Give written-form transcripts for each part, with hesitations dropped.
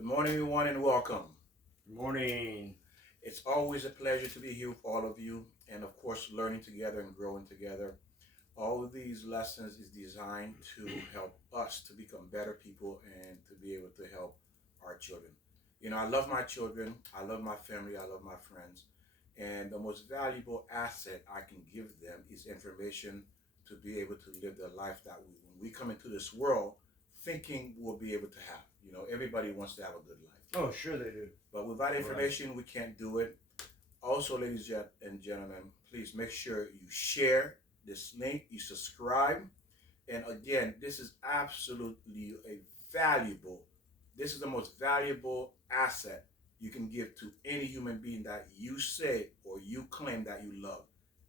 Good morning, everyone, and welcome. Good morning. It's always a pleasure to be here with all of you, and of course, learning together and growing together. All of these lessons is designed to help us to become better people and to be able to help our children. I love my children, I love my family, I love my friends, and the most valuable asset I can give them is information to be able to live the life that when we come into this world, thinking we'll be able to have. Everybody wants to have a good life. Oh, sure they do. But without Right. information, we can't do it. Also, ladies and gentlemen, please make sure you share this link, you subscribe. And again, this is absolutely a valuable, this is the most valuable asset you can give to any human being that you say or you claim that you love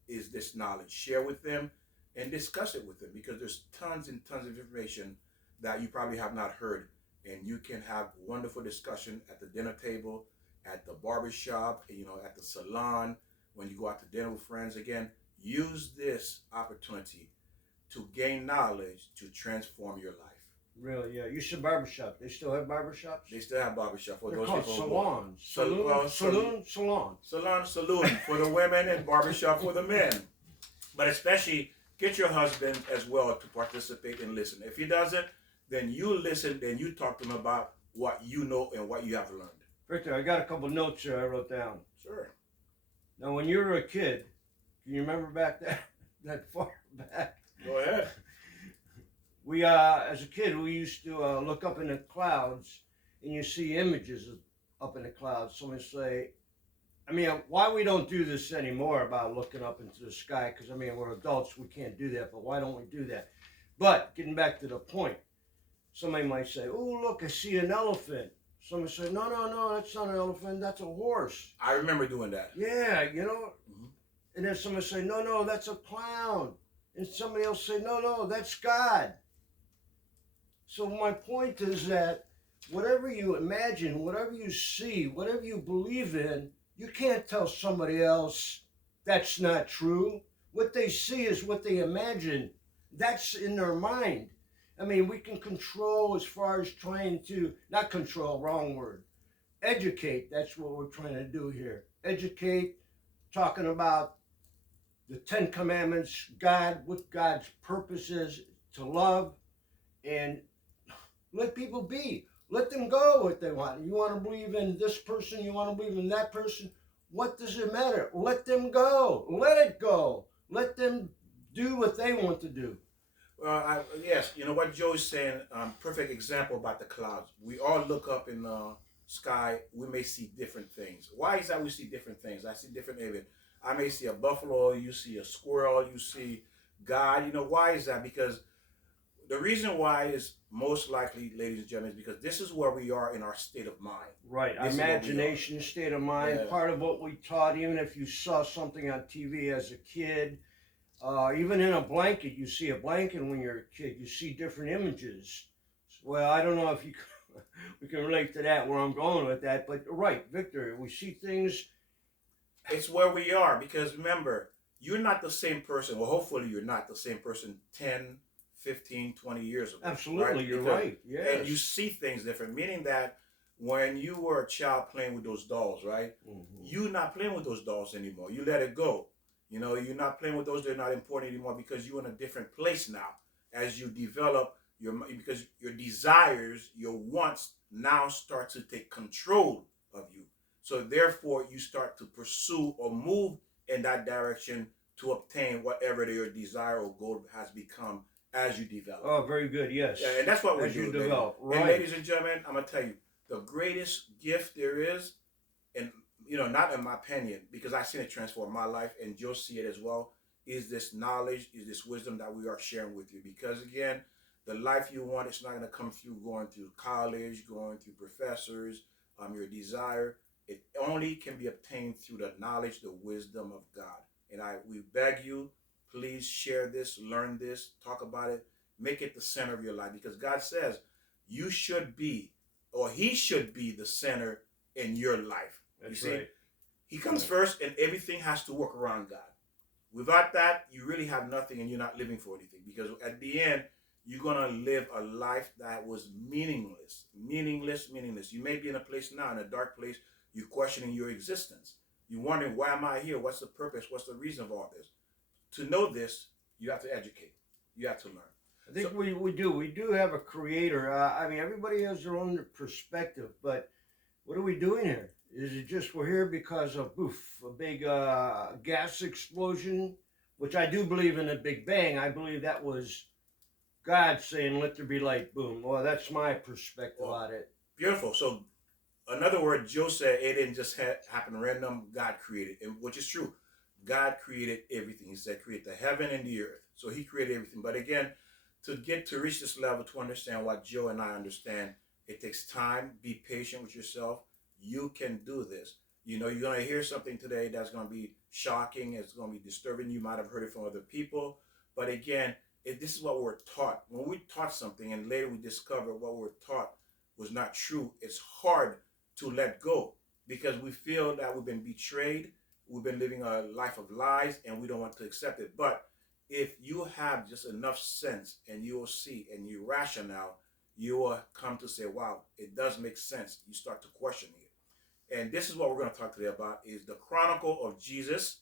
is this knowledge. Share with them and discuss it with them because there's tons and tons of information that you probably have not heard. And you can have wonderful discussion at the dinner table, at the barbershop, at the salon, when you go out to dinner with friends. Again, use this opportunity to gain knowledge to transform your life. Really, yeah. You said barbershop. They still have barbershops? They still have barbershop for They're those called people. Salon, Saloon for the women and barbershop for the men. But especially get your husband as well to participate and listen. If he doesn't, then you listen, then you talk to him about what you know and what you have learned. Victor, I got a couple notes here I wrote down. Sure. Now, when you were a kid, can you remember back that far back? Go ahead. We, as a kid, we used to look up in the clouds, and you see images up in the clouds. Someone say, why we don't do this anymore about looking up into the sky? Because we're adults, we can't do that. But why don't we do that? But getting back to the point, somebody might say, "Oh, look, I see an elephant." Somebody say, "No, that's not an elephant. That's a horse." I remember doing that. Yeah, Mm-hmm. And then somebody say, "No, that's a clown." And somebody else say, "No, that's God." So my point is that whatever you imagine, whatever you see, whatever you believe in, you can't tell somebody else that's not true. What they see is what they imagine. That's in their mind. We can control as far as trying to, not control, wrong word, educate. That's what we're trying to do here. Educate, talking about the 10 Commandments, God, what God's purpose is to love, and let people be. Let them go what they want. You want to believe in this person, you want to believe in that person. What does it matter? Let them go. Let it go. Let them do what they want to do. Yes, you know what Joe's saying, perfect example about the clouds. We all look up in the sky, we may see different things. Why is that we see different things? I see different areas. I may see a buffalo, you see a squirrel, you see God. Why is that? Because the reason why is most likely, ladies and gentlemen, is because this is where we are in our state of mind. Right, imagination, state of mind, yeah. Part of what we taught, even if you saw something on TV as a kid, even in a blanket, you see a blanket when you're a kid, you see different images. Well, I don't know if we can relate to that, where I'm going with that, but right, Victor, we see things. It's where we are, because remember, you're not the same person. Well, hopefully you're not the same person 10, 15, 20 years ago. Absolutely, right? You're right. Yes. And you see things different, meaning that when you were a child playing with those dolls, right? Mm-hmm. You're not playing with those dolls anymore. You let it go. You're not playing with those. They're not important anymore because you're in a different place now. As you develop because your desires, your wants now start to take control of you. So therefore, you start to pursue or move in that direction to obtain whatever your desire or goal has become as you develop. Oh, very good. Yes. Yeah, and that's what we're doing. Develop. Right. And ladies and gentlemen, I'm gonna tell you, the greatest gift there is, and not in my opinion, because I've seen it transform my life, and you'll see it as well, is this knowledge, is this wisdom that we are sharing with you. Because again, the life you want, it's not gonna come through going through college, going through professors, your desire. It only can be obtained through the knowledge, the wisdom of God. And we beg you, please share this, learn this, talk about it, make it the center of your life. Because God says you should be, or He should be the center in your life. That's you see, right. He comes first, and everything has to work around God. Without that, you really have nothing, and you're not living for anything. Because at the end, you're going to live a life that was meaningless. Meaningless, meaningless. You may be in a place now, in a dark place, you're questioning your existence. You're wondering, why am I here? What's the purpose? What's the reason of all this? To know this, you have to educate. You have to learn. I think we do. We do have a creator. I mean, everybody has their own perspective, but what are we doing here? Is it just we're here because of a big gas explosion, which I do believe in a Big Bang. I believe that was God saying, "Let there be light." Boom. Well, that's my perspective on it. Beautiful. So, another word, Joe said it didn't just happen random. God created, which is true. God created everything. He said, "Create the heaven and the earth." So He created everything. But again, to reach this level, to understand what Joe and I understand, it takes time. Be patient with yourself. You can do this. You know, you're going to hear something today that's going to be shocking. It's going to be disturbing. You might have heard it from other people. But again, this is what we're taught. When we taught something and later we discover what we're taught was not true, it's hard to let go because we feel that we've been betrayed. We've been living a life of lies and we don't want to accept it. But if you have just enough sense and you will see and you rationale, you will come to say, wow, it does make sense. You start to question it. And this is what we're going to talk today about is the Chronicle of Jesus,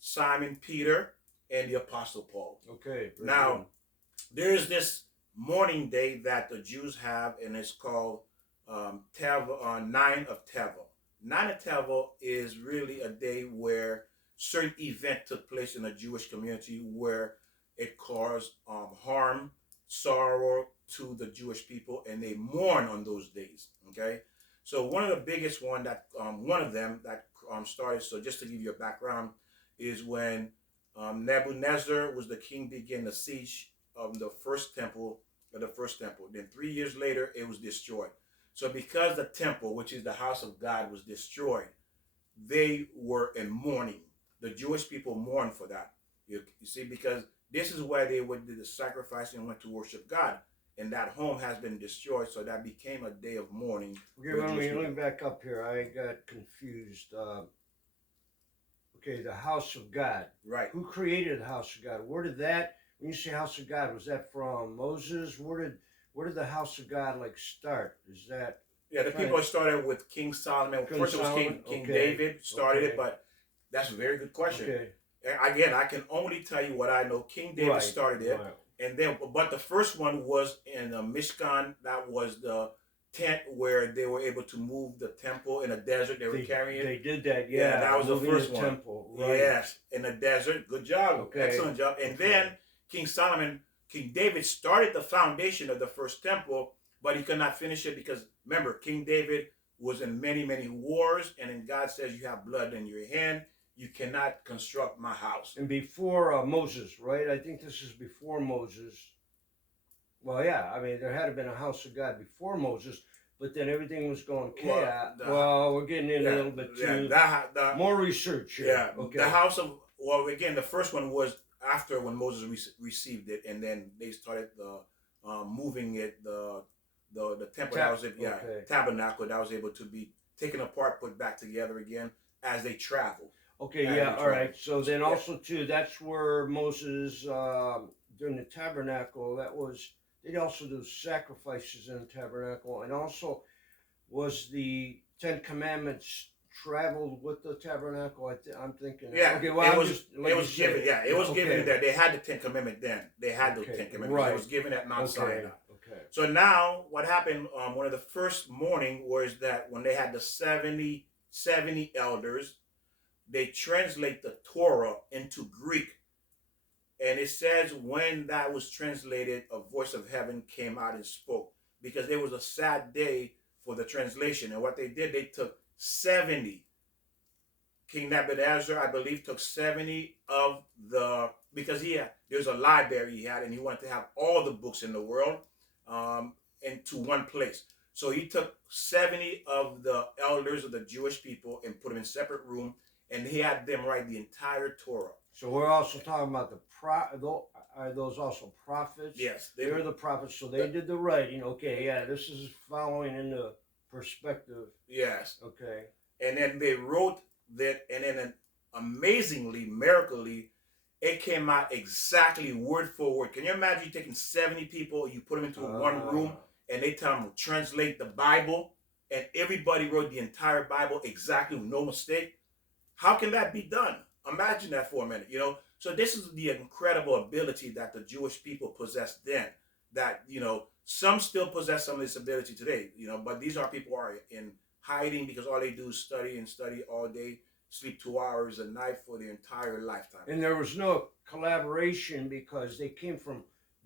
Simon Peter, and the Apostle Paul. Okay. Now, there's this mourning day that the Jews have, and it's called 9 of Tevel. 9 of Tevel is really a day where certain event took place in the Jewish community where it caused harm, sorrow to the Jewish people, and they mourn on those days. Okay, so one of the biggest one that one of them that started. So just to give you a background, is when Nebuchadnezzar was the king, began the siege of the first temple. Then 3 years later, it was destroyed. So because the temple, which is the house of God, was destroyed, they were in mourning. The Jewish people mourned for that. You see, because this is where they would do the sacrifice and went to worship God. And that home has been destroyed, so that became a day of mourning. Okay, let me back up here. I got confused. Okay, the house of God. Right. Who created the house of God? Where did that, when you say house of God, was that from Moses? Where did the house of God start? Is that... Yeah, the people started with King Solomon. First it was King David started it, but that's a very good question. Okay. Again, I can only tell you what I know. King David started it. Right. And then, but the first one was in Mishkan. That was the tent where they were able to move the temple in a desert. They were carrying it. They did that, yeah. That was the first one. Temple, right. Yes, in the desert. Good job. Okay. Excellent job. And then King David started the foundation of the first temple, but he could not finish it because, remember, King David was in many, many wars, and then God says, you have blood in your hand. You cannot construct my house. And before Moses, right? I think this is before Moses. Well, yeah, I mean, there had to have been a house of God before Moses, but then everything was going chaos. Well, we're getting in a little bit too. More research here. Yeah, okay. The house of, well, again, the first one was after when Moses received it, and then they started moving it, the temple that was tabernacle that was able to be taken apart, put back together again as they traveled. Okay, yeah, all right. So then also too, that's where Moses during the tabernacle, they'd also do sacrifices in the tabernacle, and also was the 10 Commandments traveled with the tabernacle? I'm thinking. Yeah. Okay. Well, it was given. Yeah, it was given there. They had the 10 Commandments then. They had the 10 Commandments. Right. It was given at Mount Sinai. Okay. So now, what happened? One of the first morning was that when they had the 70 elders, they translate the Torah into Greek. And it says when that was translated, a voice of heaven came out and spoke. Because it was a sad day for the translation. And what they did, they took 70. King Nebuchadnezzar, I believe, took 70 of because there's a library he had, and he wanted to have all the books in the world into one place. So he took 70 of the elders of the Jewish people and put them in separate room, and he had them write the entire Torah. So we're also talking about are those also prophets? Yes. They're the prophets, so they did the writing. Okay, yeah, this is following in the perspective. Yes. Okay. And then they wrote that, and then amazingly, miraculously, it came out exactly word for word. Can you imagine you taking 70 people, you put them into one room, and they tell them to translate the Bible, and everybody wrote the entire Bible exactly with no mistake? How can that be done? Imagine that for a minute, you know? So this is the incredible ability that the Jewish people possessed then. That, you know, some still possess some of this ability today, you know, but these are people who are in hiding because all they do is study and study all day, sleep 2 hours a night for their entire lifetime. And there was no collaboration because they came from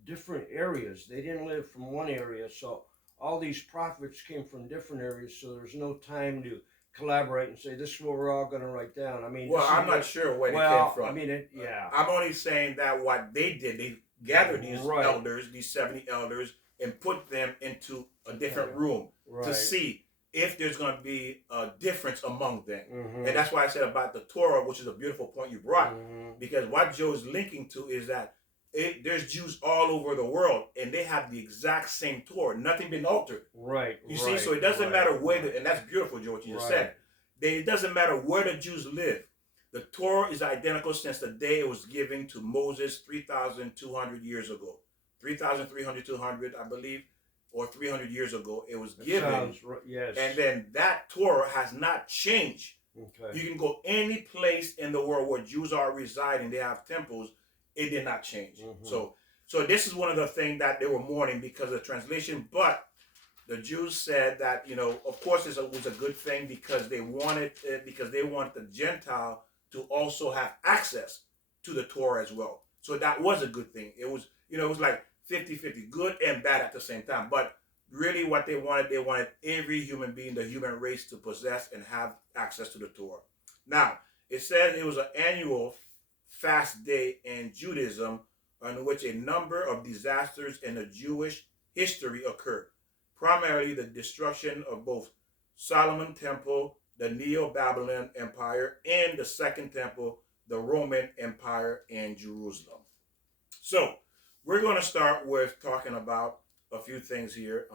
different areas. They didn't live from one area, so all these prophets came from different areas. So there's no time to collaborate and say, this is what we're all going to write down. I mean, well, I'm not sure where they came from. I mean, yeah. I'm only saying that what they did, they gathered these elders, these 70 elders, and put them into a different room to see if there's going to be a difference among them. And that's why I said about the Torah, which is a beautiful point you brought, because what Joe is linking to is that there's Jews all over the world, and they have the exact same Torah, nothing been altered. You see, so it doesn't matter where, and that's beautiful, Joe, what you just said. It doesn't matter where the Jews live. The Torah is identical since the day it was given to Moses 3,200 years ago. 3,300, 200, I believe, or 300 years ago, it was given. Yes. And then that Torah has not changed. Okay. You can go any place in the world where Jews are residing, they have temples, it did not change. So this is one of the things that they were mourning because of the translation, but the Jews said that, you know, of course it was a good thing because they wanted the Gentile to also have access to the Torah as well. So that was a good thing. It was, you know, it was like 50-50, good and bad at the same time. But really what they wanted every human being, the human race, to possess and have access to the Torah. Now, it says it was an annual fast day in Judaism on which a number of disasters in the Jewish history occurred. Primarily the destruction of both Solomon Temple, the Neo-Babylon Empire, and the Second Temple, the Roman Empire in Jerusalem. So we're going to start with talking about a few things here.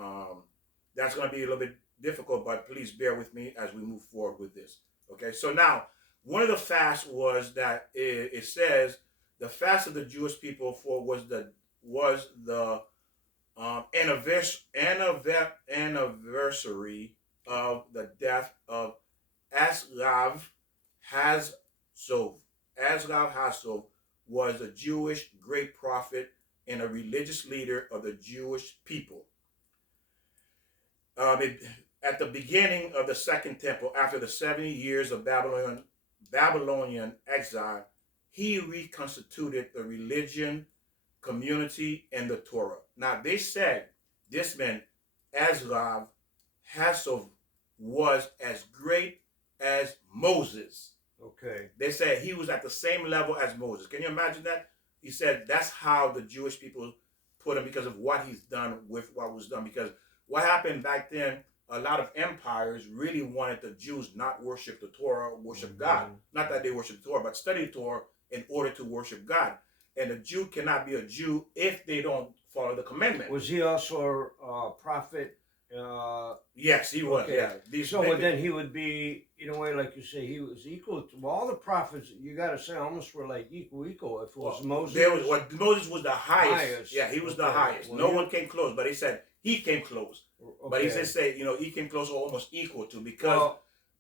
That's going to be a little bit difficult, but please bear with me as we move forward with this. Okay, so now one of the fasts was that it says the fast of the Jewish people was the anniversary of the death of Aslav Hazov. Aslav Hazov was a Jewish great prophet and a religious leader of the Jewish people. At the beginning of the Second Temple, after the 70 years of Babylonian exile, he reconstituted the religion, community, and the Torah. Now, they said this man, Aslav Hazov, was as great as Moses. Okay. They said he was at the same level as Moses. Can you imagine that? He said that's how the Jewish people put him because of what he's done with what was done. Because what happened back then, a lot of empires really wanted the Jews not worship the Torah, worship God. Not that they worship the Torah, but study the Torah in order to worship God. And a Jew cannot be a Jew if they don't follow the commandment. Was he also a prophet? Yes, he was. Okay. Yeah. So then he would be, in a way, like you say, he was equal to all the prophets. You got to say almost were like equal. If it was Moses, Moses was the highest. Yeah, he was the highest. Well, no one came close, but he said he came close. Okay. But he said, he came close or almost equal to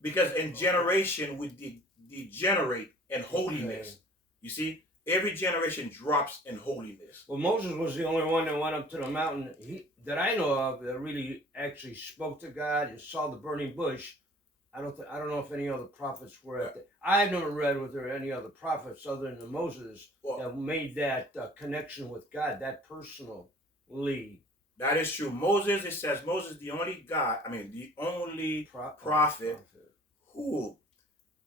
because in generation we degenerate in holiness. Okay. You see, every generation drops in holiness. Well, Moses was the only one that went up to the mountain that I know of that really actually spoke to God and saw the burning bush. I don't know if any other prophets were at that. I've never read whether there are any other prophets other than Moses that made that connection with God, that personally. That is true. Moses, it says Moses, the only prophet who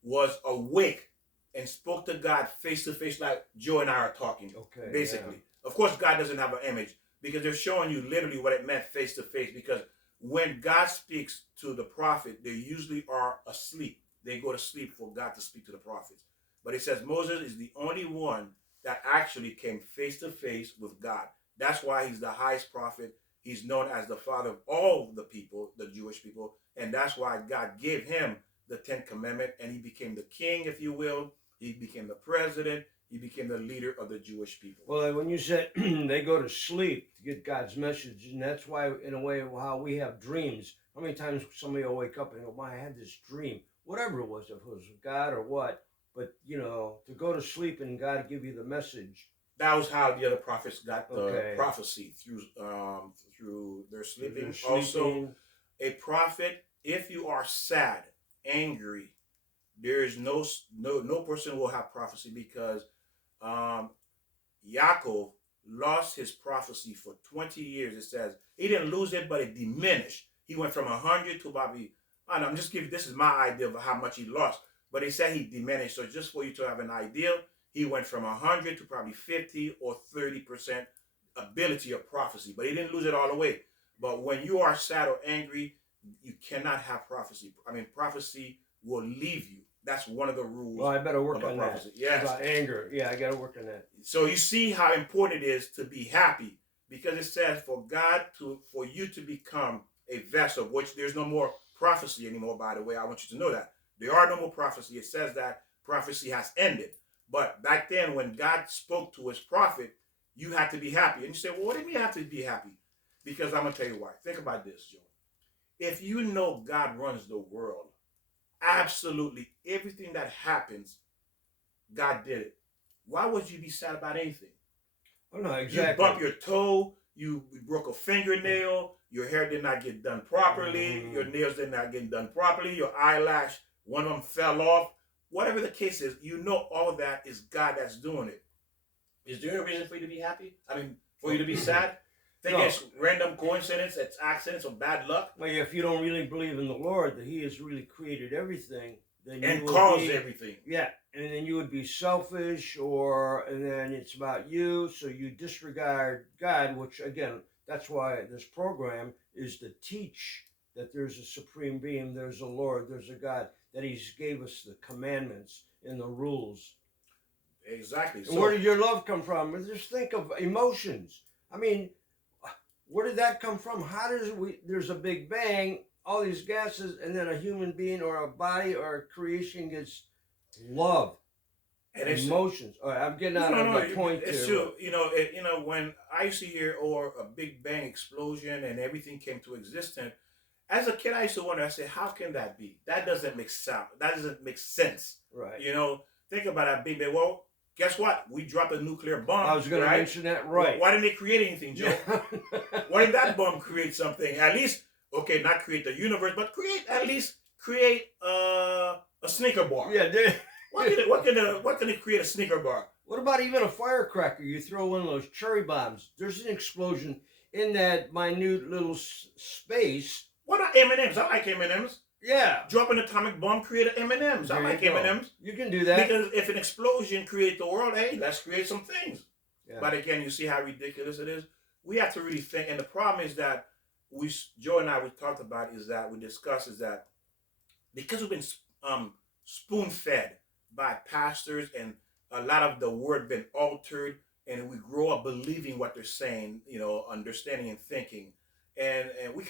was awake and spoke to God face to face like Joe and I are talking. Okay. Basically. Yeah. Of course, God doesn't have an image because they're showing you literally what it meant face to face. Because when God speaks to the prophet, they usually are asleep. They go to sleep for God to speak to the prophets. But it says Moses is the only one that actually came face to face with God. That's why he's the highest prophet. He's known as the father of all the people, the Jewish people. And that's why God gave him the 10th commandment and he became the king, if you will. He became the president. He became the leader of the Jewish people. Well, like when you said they go to sleep to get God's message, and that's why, in a way, how we have dreams. How many times somebody will wake up and go, "My, I had this dream," whatever it was, if it was God or what. But to go to sleep and God give you the message. That was how the other prophets got the Okay. prophecy through their sleeping. They're sleeping. Also, a prophet, if you are sad, angry, there is no person will have prophecy because Yaakov lost his prophecy for 20 years. It says he didn't lose it, but it diminished. He went from 100 to probably, I don't know, I'm just giving, this is my idea of how much he lost, but he said he diminished. So just for you to have an idea, he went from 100 to probably 50 or 30% ability of prophecy, but he didn't lose it all the way. But when you are sad or angry, you cannot have prophecy. I mean, prophecy will leave you. That's one of the rules. Well, I better work of on prophecy. that. Yes. About anger. Yeah, I got to work on that. So you see how important it is to be happy, because it says for you to become a vessel, which there's no more prophecy anymore, by the way. I want you to know that. There are no more prophecy. It says that prophecy has ended. But back then, when God spoke to his prophet, you had to be happy. And you say, well, what do you mean you have to be happy? Because I'm going to tell you why. Think about this, Joe. If you know God runs the world, absolutely everything that happens, God did it. Why would you be sad about anything? Oh, no, exactly. You bump your toe, you broke a fingernail, your hair did not get done properly, your nails did not get done properly, your eyelash, one of them fell off. Whatever the case is, you know all of that is God that's doing it. Is there a reason for you to be happy? I mean, for you to be sad? Think it's random coincidence, it's accidents or bad luck? Well, if you don't really believe in the Lord, that he has really created everything, then and caused everything. Yeah, and then you would be selfish, and then it's about you, so you disregard God, which, again, that's why this program is to teach that there's a supreme being, there's a Lord, there's a God, that he's gave us the commandments and the rules. Exactly. So, where did your love come from? Just think of emotions. I mean, where did that come from? There's a big bang, all these gases, and then a human being or a body or a creation gets love and emotions. All right, I'm getting out of the point here. It's true. When I used to hear a big bang explosion and everything came to existence, as a kid, I used to wonder, I said, how can that be? That doesn't make sense. That doesn't make sense. Right. Think about that big bang. Well, guess what? We dropped a nuclear bomb. I was going to mention that, right. Why didn't they create anything, Joe? Why did that bomb create something? At least, okay, not create the universe, but create a Snicker bar. Yeah. What can it create a Snicker bar? What about even a firecracker? You throw one of those cherry bombs. There's an explosion in that minute little space. What are M&Ms? I like M&Ms. Yeah. Drop an atomic bomb, create M&Ms. I like M&Ms. You can do that. Because if an explosion creates the world, hey, let's create some things. Yeah. But again, you see how ridiculous it is? We have to really think. And the problem is that Joe and I, we talked about is that we discussed is that because we've been spoon-fed by pastors and a lot of the word been altered, and we grow up believing what they're saying, understanding and thinking. And we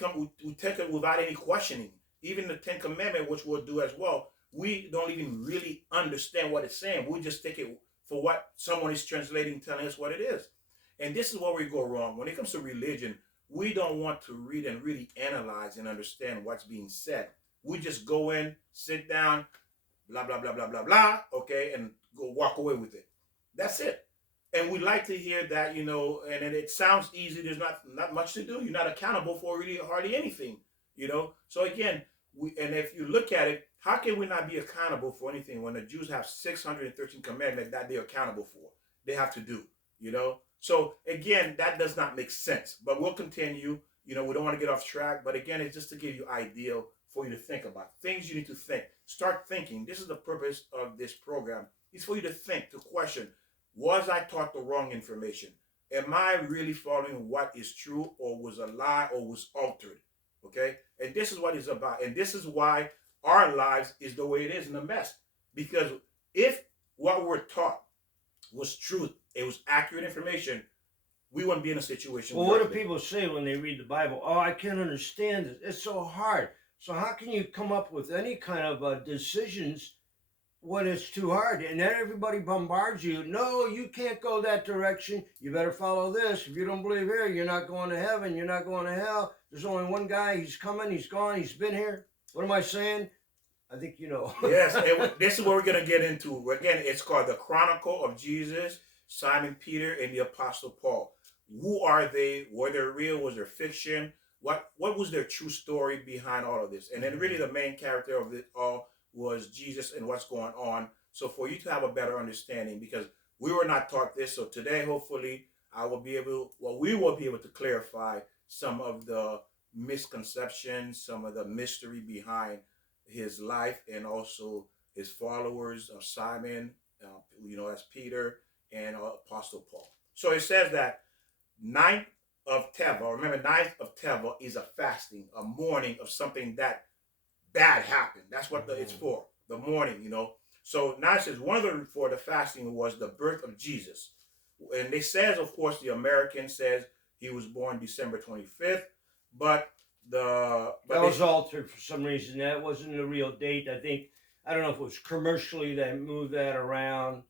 take it without any questioning. Even the 10 Commandments, which we'll do as well, we don't even really understand what it's saying. We just take it for what someone is translating, telling us what it is. And this is where we go wrong. When it comes to religion, we don't want to read and really analyze and understand what's being said. We just go in, sit down, blah, blah, blah, blah, blah, blah, okay, and go walk away with it. That's it. And we like to hear that, and it sounds easy. There's not much to do. You're not accountable for really hardly anything, So again, and if you look at it, how can we not be accountable for anything when the Jews have 613 commandments that they're accountable for? They have to do, So again, that does not make sense. But we'll continue. We don't want to get off track. But again, it's just to give you idea for you to think about. Things you need to think. Start thinking. This is the purpose of this program. It's for you to think, to question. Was I taught the wrong information? Am I really following what is true, or was a lie, or was altered? Okay? And this is what it's about. And this is why our lives is the way it is in a mess. Because if what we're taught was truth, it was accurate information, we wouldn't be in a situation. Well, what do people say when they read the Bible? Oh, I can't understand it. It's so hard. So how can you come up with any kind of decisions when it's too hard, and then everybody bombards you. No, you can't go that direction. You better follow this. If you don't believe here, you're not going to heaven. You're not going to hell. There's only one guy. He's coming. He's gone. He's been here. What am I saying? I think you know. Yes, and this is what we're going to get into. Again, it's called the Chronicle of Jesus, Simon Peter, and the Apostle Paul. Who are they? Were they real? Was there fiction? What was their true story behind all of this? And then really the main character of it all was Jesus and what's going on. So for you to have a better understanding, because we were not taught this, so today hopefully we will be able to clarify some of the misconceptions, some of the mystery behind his life, and also his followers of Simon, as Peter and Apostle Paul. So it says that ninth of Teva, remember, ninth of Teva is a fasting, a mourning of something that bad happened. That's what it's for, the mourning, So now it says one of the fasting was the birth of Jesus. And they says, of course, the American says he was born December 25th, but that was altered for some reason. That wasn't the real date. I don't know if it was commercially they moved that around.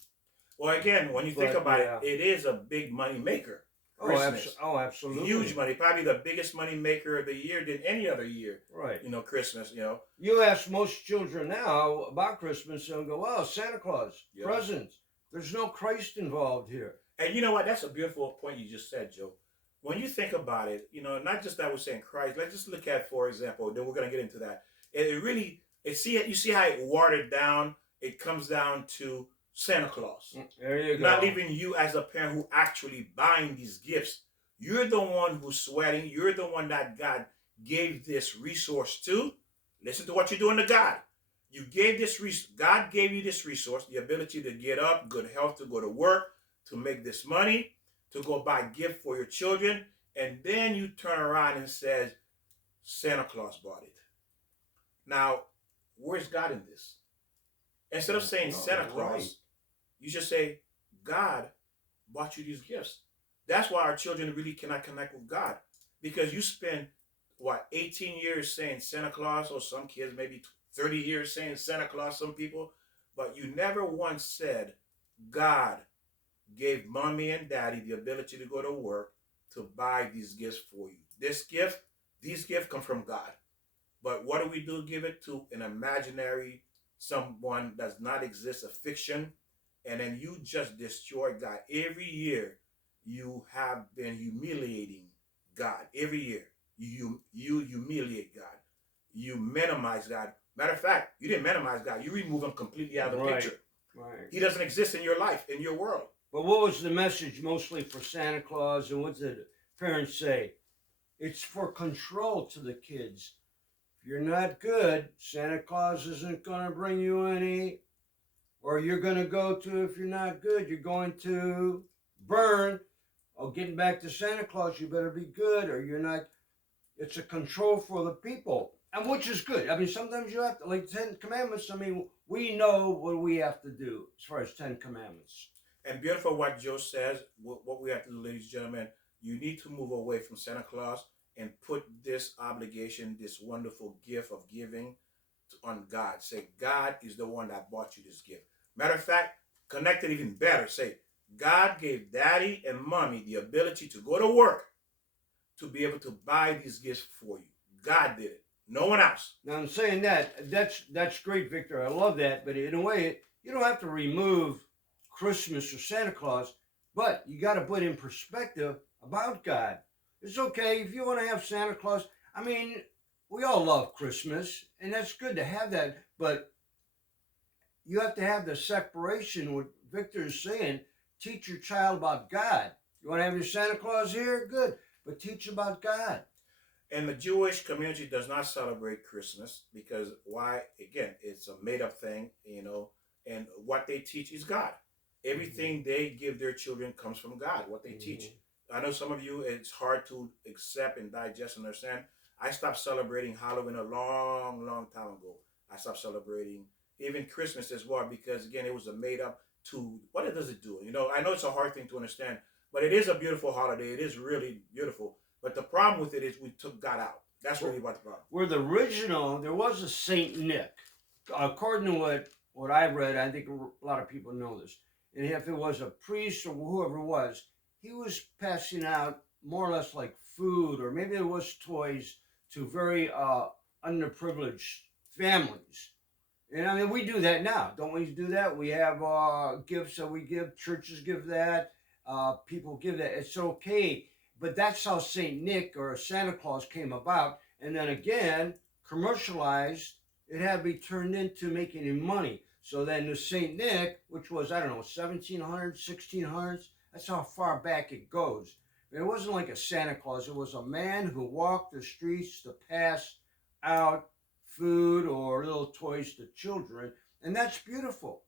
Well, again, when you think about it, it is a big money maker. Oh, absolutely. Huge money. Probably the biggest money maker of the year than any other year. Right. Christmas, You ask most children now about Christmas and go, well, Santa Claus, presents. There's no Christ involved here. And you know what? That's a beautiful point you just said, Joe. When you think about it, not just that we're saying Christ. Let's just look at, for example, then we're going to get into that. You see how it watered down? It comes down to Santa Claus. There you go. Not even you as a parent who actually buying these gifts. You're the one who's sweating. You're the one that God gave this resource to. Listen to what you're doing to God. God gave you this resource, the ability to get up, good health, to go to work, to make this money, to go buy a gift for your children. And then you turn around and says, Santa Claus bought it. Now, where's God in this? Instead of saying Santa Claus, you should say, God bought you these gifts. That's why our children really cannot connect with God. Because you spend, 18 years saying Santa Claus, or some kids maybe 30 years saying Santa Claus, some people, but you never once said, God gave mommy and daddy the ability to go to work to buy these gifts for you. These gifts come from God. But what do? Give it to an imaginary someone does not exist, a fiction, and then you just destroy God. Every year you have been humiliating God. Every year you humiliate God. You minimize God. Matter of fact, you didn't minimize God. You remove him completely out of the picture. Right. He doesn't exist in your life, in your world. But what was the message mostly for Santa Claus, and what did parents say? It's for control to the kids. If you're not good, Santa Claus isn't going to bring you any, or you're going to go to, if you're not good, you're going to burn. Oh, getting back to Santa Claus, you better be good, or you're not. It's a control for the people, and which is good. I mean, sometimes you have to, like 10 Commandments, we know what we have to do as far as 10 Commandments. And beautiful what Joe says, what we have to do, ladies and gentlemen, you need to move away from Santa Claus and put this obligation, this wonderful gift of giving on God. Say, God is the one that bought you this gift. Matter of fact, connect it even better. Say, God gave daddy and mommy the ability to go to work to be able to buy these gifts for you. God did it. No one else. Now, I'm saying that's great, Victor. I love that. But in a way, you don't have to remove Christmas or Santa Claus, but you got to put in perspective about God. It's okay if you want to have Santa Claus. I mean, we all love Christmas, and that's good to have that, but you have to have the separation, what Victor is saying. Teach your child about God. You want to have your Santa Claus here? Good, but teach about God. And the Jewish community does not celebrate Christmas because why? Again, it's a made-up thing, and what they teach is God. Everything they give their children comes from God, what they teach. I know some of you, it's hard to accept and digest and understand. I stopped celebrating Halloween a long, long time ago. I stopped celebrating even Christmas as well because, again, it was a made-up to, what does it do? I know it's a hard thing to understand, but it is a beautiful holiday. It is really beautiful. But the problem with it is we took God out. That's really what the problem. Where the original, there was a Saint Nick. According to what what I read, I think a lot of people know this. And if it was a priest or whoever it was, he was passing out more or less like food, or maybe it was toys to very underprivileged families. And I mean, we do that now, don't we? Do that. We have gifts that we give. Churches give that. People give that. It's okay, but that's how Saint Nick or Santa Claus came about. And then again, commercialized. It had to be turned into making him money. So then the Saint Nick, which was, I don't know, 1700s, 1600s. That's how far back it goes. It wasn't like a Santa Claus. It was a man who walked the streets to pass out food or little toys to children, and that's beautiful.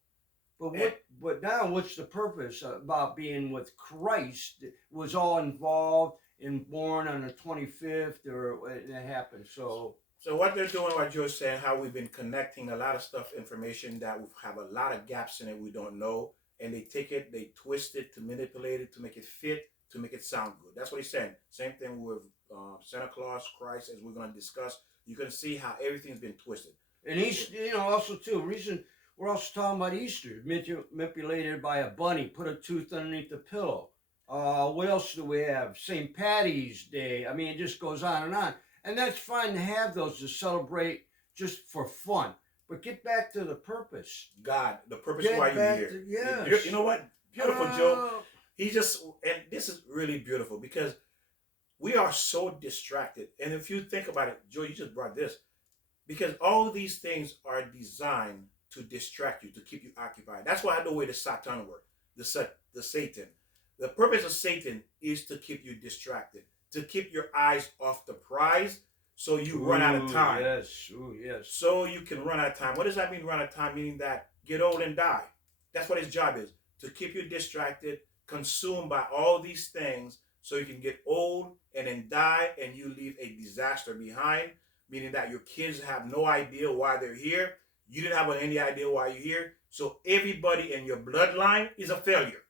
But now what's the purpose about being with Christ? It was all involved and born on the 25th, or it happened. So what they're doing, what you're saying, how we've been connecting a lot of stuff, information that we have a lot of gaps in it we don't know, and they take it, they twist it to manipulate it to make it fit, to make it sound good. That's what he's saying. Same thing with Santa Claus, Christ, as we're going to discuss. You can see how everything's been twisted. And Easter, also too, reason we're also talking about Easter, manipulated by a bunny, put a tooth underneath the pillow. What else do we have? St. Patty's Day. I mean, it just goes on and on. And that's fine to have those to celebrate just for fun. But get back to the purpose. God, the purpose why you're here. Yes. You know what? Beautiful, Joe. He just, and this is really beautiful because we are so distracted. And if you think about it, Joe, you just brought this. Because all of these things are designed to distract you, to keep you occupied. That's why I know the way the Satan works, the Satan. The purpose of Satan is to keep you distracted, to keep your eyes off the prize so you run out of time. Yes, yes. So you can run out of time. What does that mean, run out of time? Meaning that get old and die. That's what his job is, to keep you distracted, consumed by all these things so you can get old and then die and you leave a disaster behind, meaning that your kids have no idea why they're here. You didn't have any idea why you're here. So everybody in your bloodline is a failure.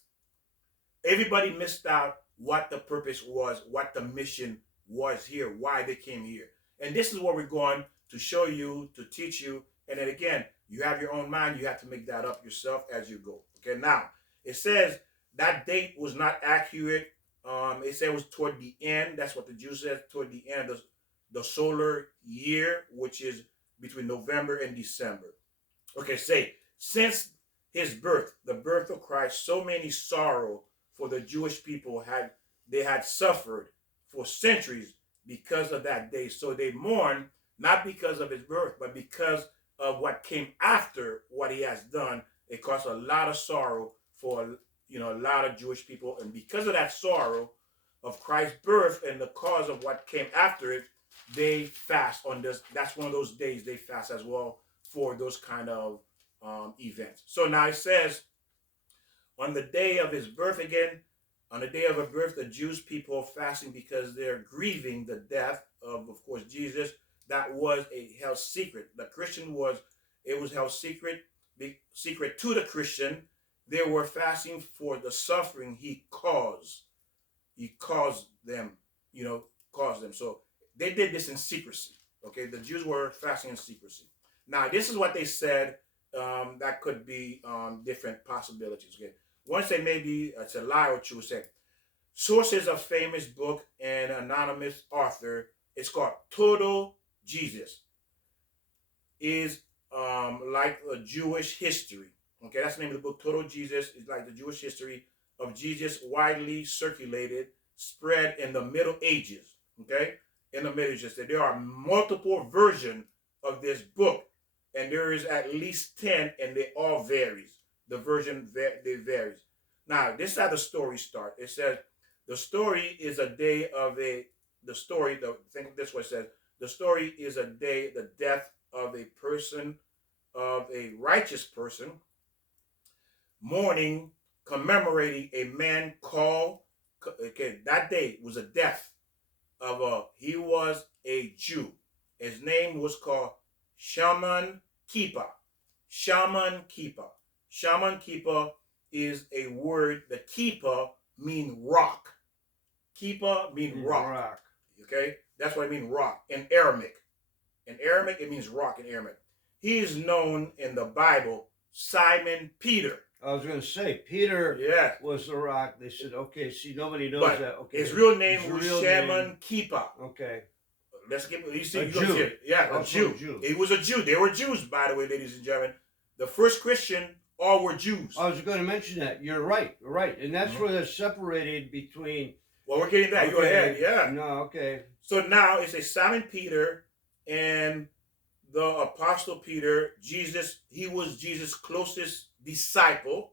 Everybody missed out what the purpose was, what the mission was here, why they came here. And this is what we're going to show you, to teach you. And then again, you have your own mind. You have to make that up yourself as you go. Okay, now, it says that date was not accurate. It said it was toward the end. That's what the Jews said, toward the end of the solar year, which is between November and December. Okay, say, since his birth, the birth of Christ, so many sorrow for the Jewish people had suffered for centuries because of that day. So they mourn not because of his birth, but because of what came after what he has done. It caused a lot of sorrow for a lot of Jewish people, and because of that sorrow of Christ's birth and the cause of what came after it, they fast on this. That's one of those days they fast as well for those kind of events. So now it says, on the day of his birth again, on the day of her birth, the Jewish people are fasting because they're grieving the death of course, Jesus. That was a held secret. The Christian it was held secret to the Christian. They were fasting for the suffering he caused. He caused them, So they did this in secrecy. Okay, the Jews were fasting in secrecy. Now, this is what they said. That could be different possibilities. Okay, one say maybe it's a lie or true. Say sources of famous book and anonymous author. It's called Total Jesus. Is like a Jewish history. Okay, that's the name of the book. Total Jesus is like the Jewish history of Jesus, widely circulated, spread in the Middle Ages. Okay, in the Middle Ages, there are multiple versions of this book, and there is at least 10, and they all varies. The version they varies. Now, this is how the story starts. It says the story is a day of the story. The thing this way says the story is a day, the death of a person, of a righteous person, mourning, commemorating a man called. Okay, that day was a death of he was a Jew. His name was called Shaman Kippur. Shaman Kippur. Shaman Kippur is a word. The Kippur mean rock. Kippur mean rock. Okay, that's what I mean, rock in Aramaic. In Aramaic, it means rock in Aramaic. He is known in the Bible Simon Peter. I was going to say, Peter Yes. was the rock. They said, okay, see, nobody knows But that. Okay, his real name his was real Shaman name- Keeper. Okay. Let's get you see A you're gonna Jew. see it. Yeah, a Also Jew. a Jew. He was a Jew. They were Jews, by the way, ladies and gentlemen. The first Christian, all were Jews. I was going to mention that. You're right. You're right. And that's where they're separated between. Well, we're getting that. Okay. Go ahead. Yeah. No, okay. So now it's a Simon Peter and the Apostle Peter. Jesus, he was Jesus' closest disciple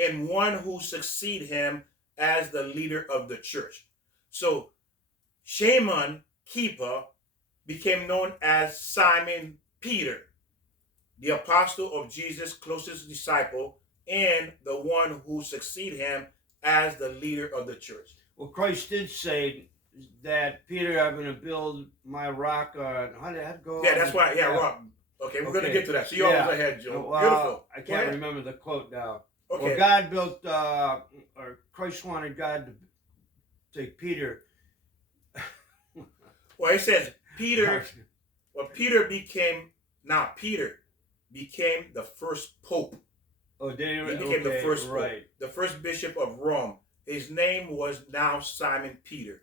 and one who succeeded him as the leader of the church. So Shaman Keeper became known as Simon Peter, the apostle of Jesus' closest disciple and the one who succeeded him as the leader of the church. Well, Christ did say that, Peter, I'm going to build my rock on. How did that go? Yeah, that's why. Yeah, rock. Okay, we're going to get to that. So you're always ahead, Joe. Well, beautiful. I can't remember the quote now. Okay. Well, God built, or Christ wanted God to take Peter. Well, it says Peter. Well, Peter became the first pope. Oh, did he? He became the first pope, right. the first bishop of Rome. His name was now Simon Peter.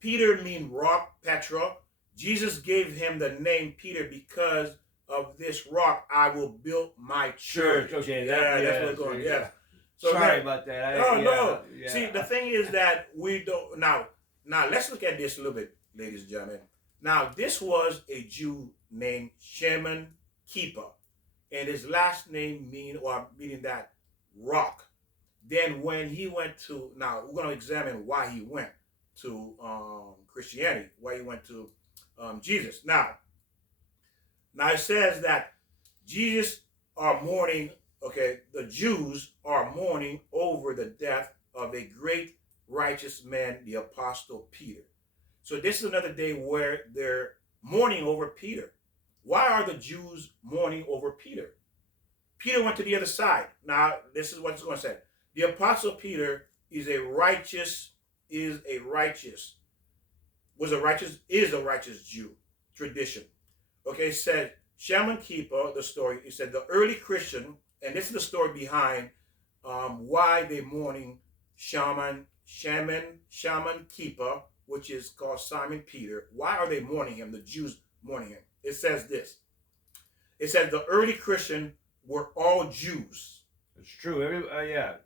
Peter means rock, Petra. Jesus gave him the name Peter because of this rock I will build my church. Okay, that's where we're going. Yeah. So sorry about that. No. See, the thing is that we don't now. Let's look at this a little bit, ladies and gentlemen. Now, this was a Jew named Shaman Keeper, and his last name meaning that rock. Then when he went to, now we're going to examine why he went to Christianity, why he went to Jesus. Now it says that Jesus are mourning, okay, the Jews are mourning over the death of a great righteous man, the Apostle Peter. So this is another day where they're mourning over Peter. Why are the Jews mourning over Peter? Peter went to the other side. Now, this is what it's going to say. The Apostle Peter is a righteous Jew. Tradition. Okay, it said, Shaman Keeper, the story, it said the early Christian, and this is the story behind why they're mourning Shaman Keeper, which is called Simon Peter. Why are they mourning him? The Jews mourning him. It says this. It says the early Christian were all Jews. It's true.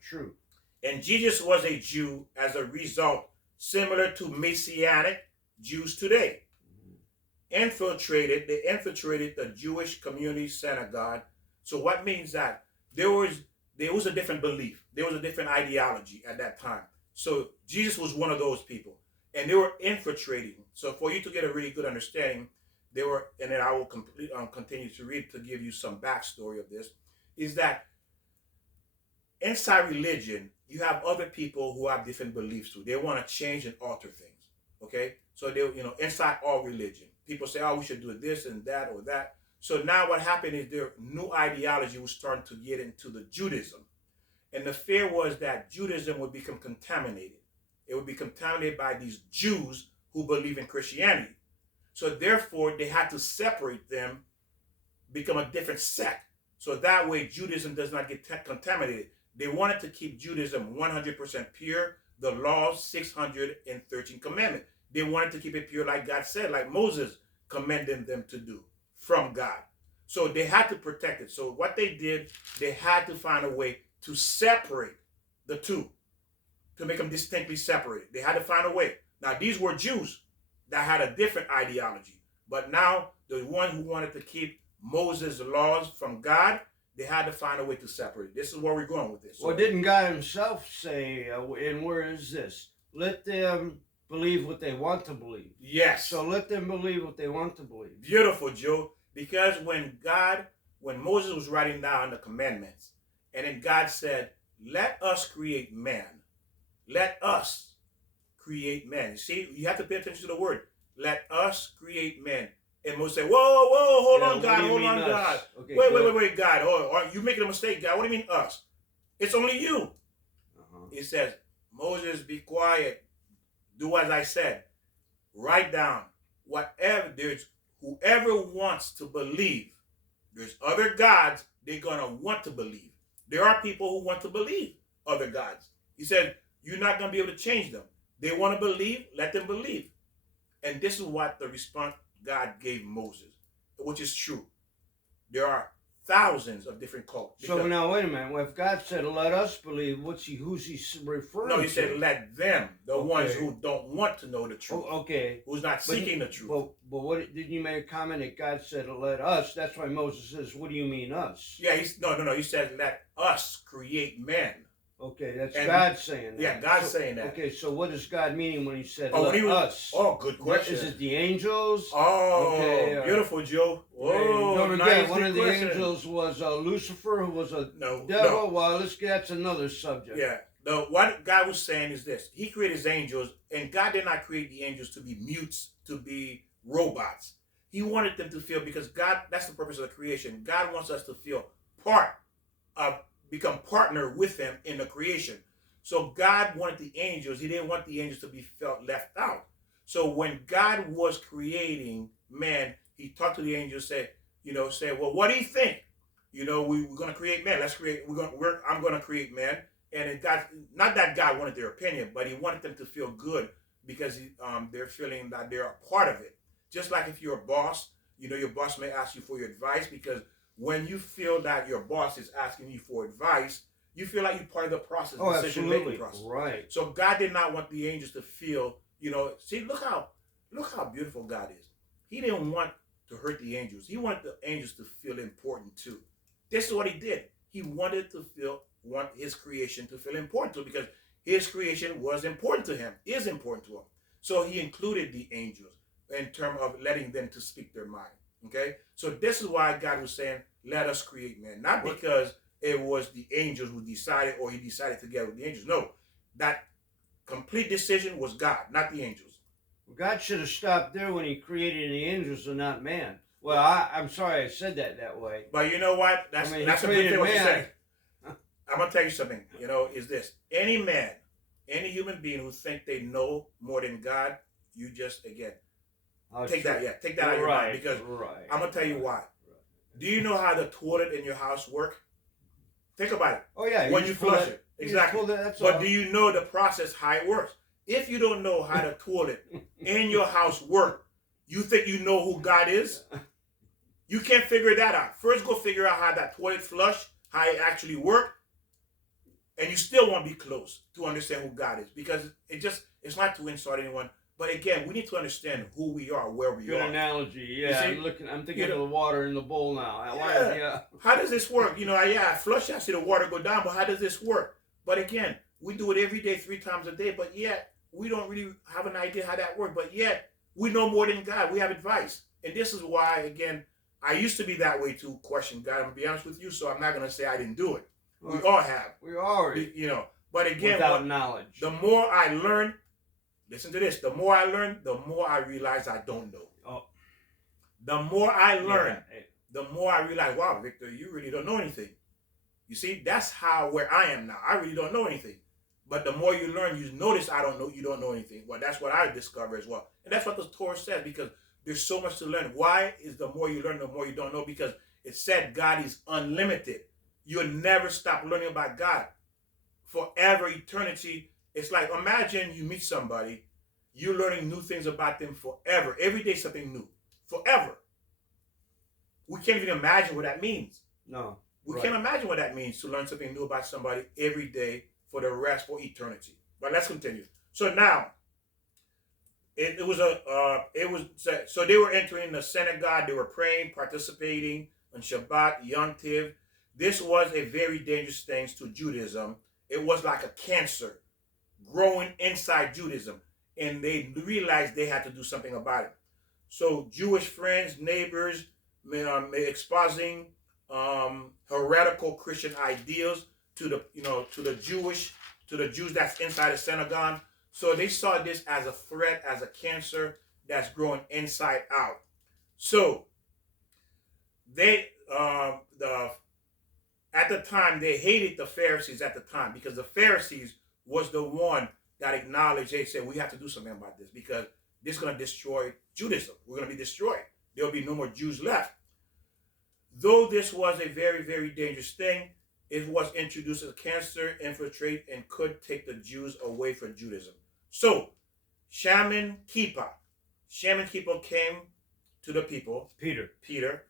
True. And Jesus was a Jew as a result, similar to Messianic Jews today. They infiltrated the Jewish community synagogue. So what means that there was a different belief. There was a different ideology at that time. So Jesus was one of those people. And they were infiltrating. So for you to get a really good understanding, they were, and then I will continue to read to give you some backstory of this, is that inside religion, you have other people who have different beliefs too. They want to change and alter things. Okay? So they, inside all religion, people say, oh, we should do this and that or that. So now what happened is their new ideology was starting to get into the Judaism. And the fear was that Judaism would become contaminated. It would be contaminated by these Jews who believe in Christianity. So therefore, they had to separate them, become a different sect. So that way, Judaism does not get contaminated. They wanted to keep Judaism 100% pure, the law's 613 commandments. They wanted to keep it pure like God said, like Moses commanded them to do from God. So they had to protect it. So what they did, they had to find a way to separate the two, to make them distinctly separated. They had to find a way. Now, these were Jews that had a different ideology. But now, the one who wanted to keep Moses' laws from God, they had to find a way to separate. This is where we're going with this. Well, didn't God himself say, and where is this? Let them believe what they want to believe. Yes. So let them believe what they want to believe. Beautiful, Joe. Because when Moses was writing down the commandments, and then God said, let us create man. Let us create man. See, you have to pay attention to the word. Let us create man. And Moses said, whoa, hold on, God, hold on, God. Okay, wait, God. Oh, you making a mistake, God. What do you mean us? It's only you. He says, Moses, be quiet. Do as I said. Write down whatever. Whoever wants to believe there's other gods they're going to want to believe. There are people who want to believe other gods. He said, you're not going to be able to change them. They want to believe, let them believe. And this is what the response God gave Moses, which is true. There are thousands of different cults. So now wait a minute. Well, if God said, "Let us believe," who's he referring to? No, he said, "Let them," the ones who don't want to know the truth. Oh, okay. Who's not seeking the truth. But what did you make a comment that God said, "Let us"? That's why Moses says, "What do you mean us?" Yeah, no. He said, "Let us create men." Okay, that's God saying that. Yeah, God's saying that. Okay, so what is God meaning when he said us? Oh, good question. Is it the angels? Oh, okay, beautiful, Joe. Oh, don't forget, one of the angels was Lucifer, who was a devil. No. Well, that's another subject. Yeah. What God was saying is this. He created his angels, and God did not create the angels to be mutes, to be robots. He wanted them to feel, because God, that's the purpose of the creation. God wants us to feel become partner with him in the creation. So God wanted the angels. He didn't want the angels to be felt left out. So when God was creating man, he talked to the angels, said, well, what do you think? We're going to create man. I'm going to create man. And not that God wanted their opinion, but he wanted them to feel good, because they're feeling that they're a part of it. Just like if you're a boss, your boss may ask you for your advice, because when you feel that your boss is asking you for advice, you feel like you're part of the process, decision-making process. Right. So God did not want the angels to feel, see, look how beautiful God is. He didn't want to hurt the angels. He wanted the angels to feel important too. This is what he did. He wanted want his creation to feel important to him, because his creation was important to him, is important to him. So he included the angels in terms of letting them to speak their mind. Okay? So this is why God was saying, let us create man. Not because it was the angels who decided, or he decided together with the angels. No. That complete decision was God, not the angels. God should have stopped there when he created the angels and not man. Well, I'm sorry I said that way. But you know what? That's a good thing what you said. I'm going to tell you something, is this. Any man, any human being who think they know more than God, you just, again, take that out of your mind, because I'm going to tell you why. Do you know how the toilet in your house work? Think about it. Oh, yeah. When you flush it. Exactly. But do you know the process, how it works? If you don't know how the toilet in your house work, you think you know who God is? You can't figure that out. First, go figure out how that toilet flush, how it actually works. And you still won't be close to understand who God is, because it's not to insult anyone. But again, we need to understand who we are, where we are. Good analogy. Yeah, I'm thinking of the water in the bowl now. Yeah. How does this work? I flush, I see the water go down, but how does this work? But again, we do it every day, 3 times a day, but yet we don't really have an idea how that works. But yet we know more than God. We have advice. And this is why, again, I used to be that way to question God. I'm going to be honest with you, so I'm not going to say I didn't do it. We all have. We all, But again, without knowledge. The more I learn, listen to this, the more I learn, the more I realize I don't know. Oh. The more I learn, the more I realize, wow, Victor, you really don't know anything. You see, that's where I am now. I really don't know anything. But the more you learn, you notice you don't know anything. Well, that's what I discover as well. And that's what the Torah says, because there's so much to learn. Why is the more you learn, the more you don't know? Because it said God is unlimited. You'll never stop learning about God. Forever, eternity. It's like, imagine you meet somebody, you're learning new things about them forever. Every day something new. Forever. We can't even imagine what that means. No. We can't imagine what that means to learn something new about somebody every day for the rest for eternity. But let's continue. So now, so they were entering the synagogue, they were praying, participating on Shabbat, Yom Tiv. This was a very dangerous thing to Judaism. It was like a cancer growing inside Judaism, and they realized they had to do something about it. So Jewish friends, neighbors, exposing heretical Christian ideals to the Jews that's inside the synagogue. So they saw this as a threat, as a cancer that's growing inside out. So they at the time, they hated the Pharisees at the time, because the Pharisees was the one that acknowledged, they said, we have to do something about this, because this is going to destroy Judaism. We're going to be destroyed. There will be no more Jews left. Though this was a very, very dangerous thing, it was introduced as cancer, infiltrate, and could take the Jews away from Judaism. So, Shaman Kippur came to the people. Peter,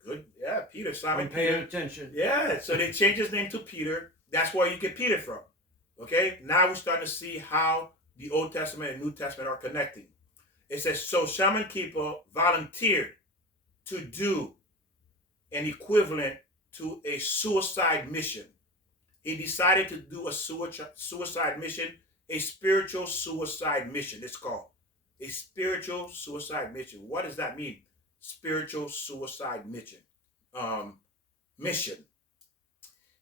good, yeah, Peter, Simon I'm paying Peter. attention. Yeah, so they changed his name to Peter. That's where you get Peter from. Okay, now we're starting to see how the Old Testament and New Testament are connecting. It says, so Shaman Kippur volunteered to do an equivalent to a suicide mission. He decided to do a suicide mission, a spiritual suicide mission. It's called a spiritual suicide mission. What does that mean? Spiritual suicide mission. Mission.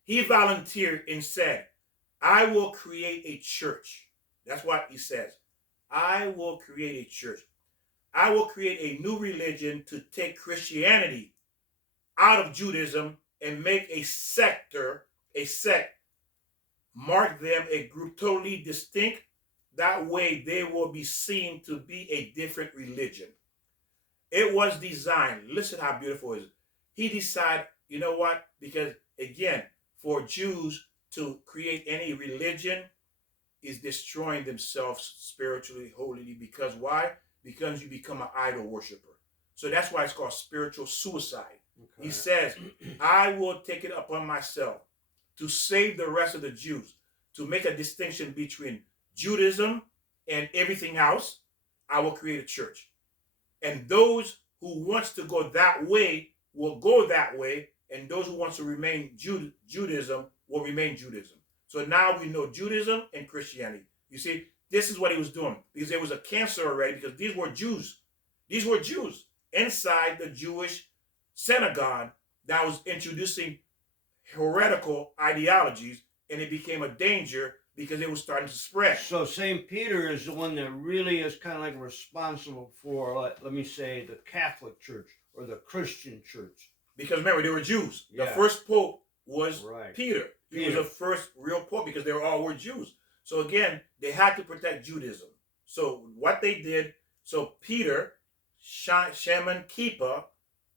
He volunteered and said, I will create a church. That's what he says. I will create a church. I will create a new religion to take Christianity out of Judaism and make a sect, mark them a group totally distinct. That way they will be seen to be a different religion. It was designed, listen how beautiful it is. He decided, you know what? Because again, for Jews to create any religion is destroying themselves spiritually, holily. Because why? Because you become an idol worshiper. So that's why it's called spiritual suicide. Okay. He says, I will take it upon myself to save the rest of the Jews, to make a distinction between Judaism and everything else. I will create a church. And those who wants to go that way will go that way. And those who wants to remain Judaism will remain Judaism. So now we know Judaism and Christianity. You see, this is what he was doing. Because there was a cancer already, because these were Jews. These were Jews inside the Jewish synagogue that was introducing heretical ideologies, and it became a danger because it was starting to spread. So St. Peter is the one that really is kind of like responsible for, let me say, the Catholic Church or the Christian Church. Because remember, they were Jews. Yeah. The first pope was Peter. He was the first real pope because they all were Jews. So again, they had to protect Judaism. So what they did, so Peter, Shaman Kippur,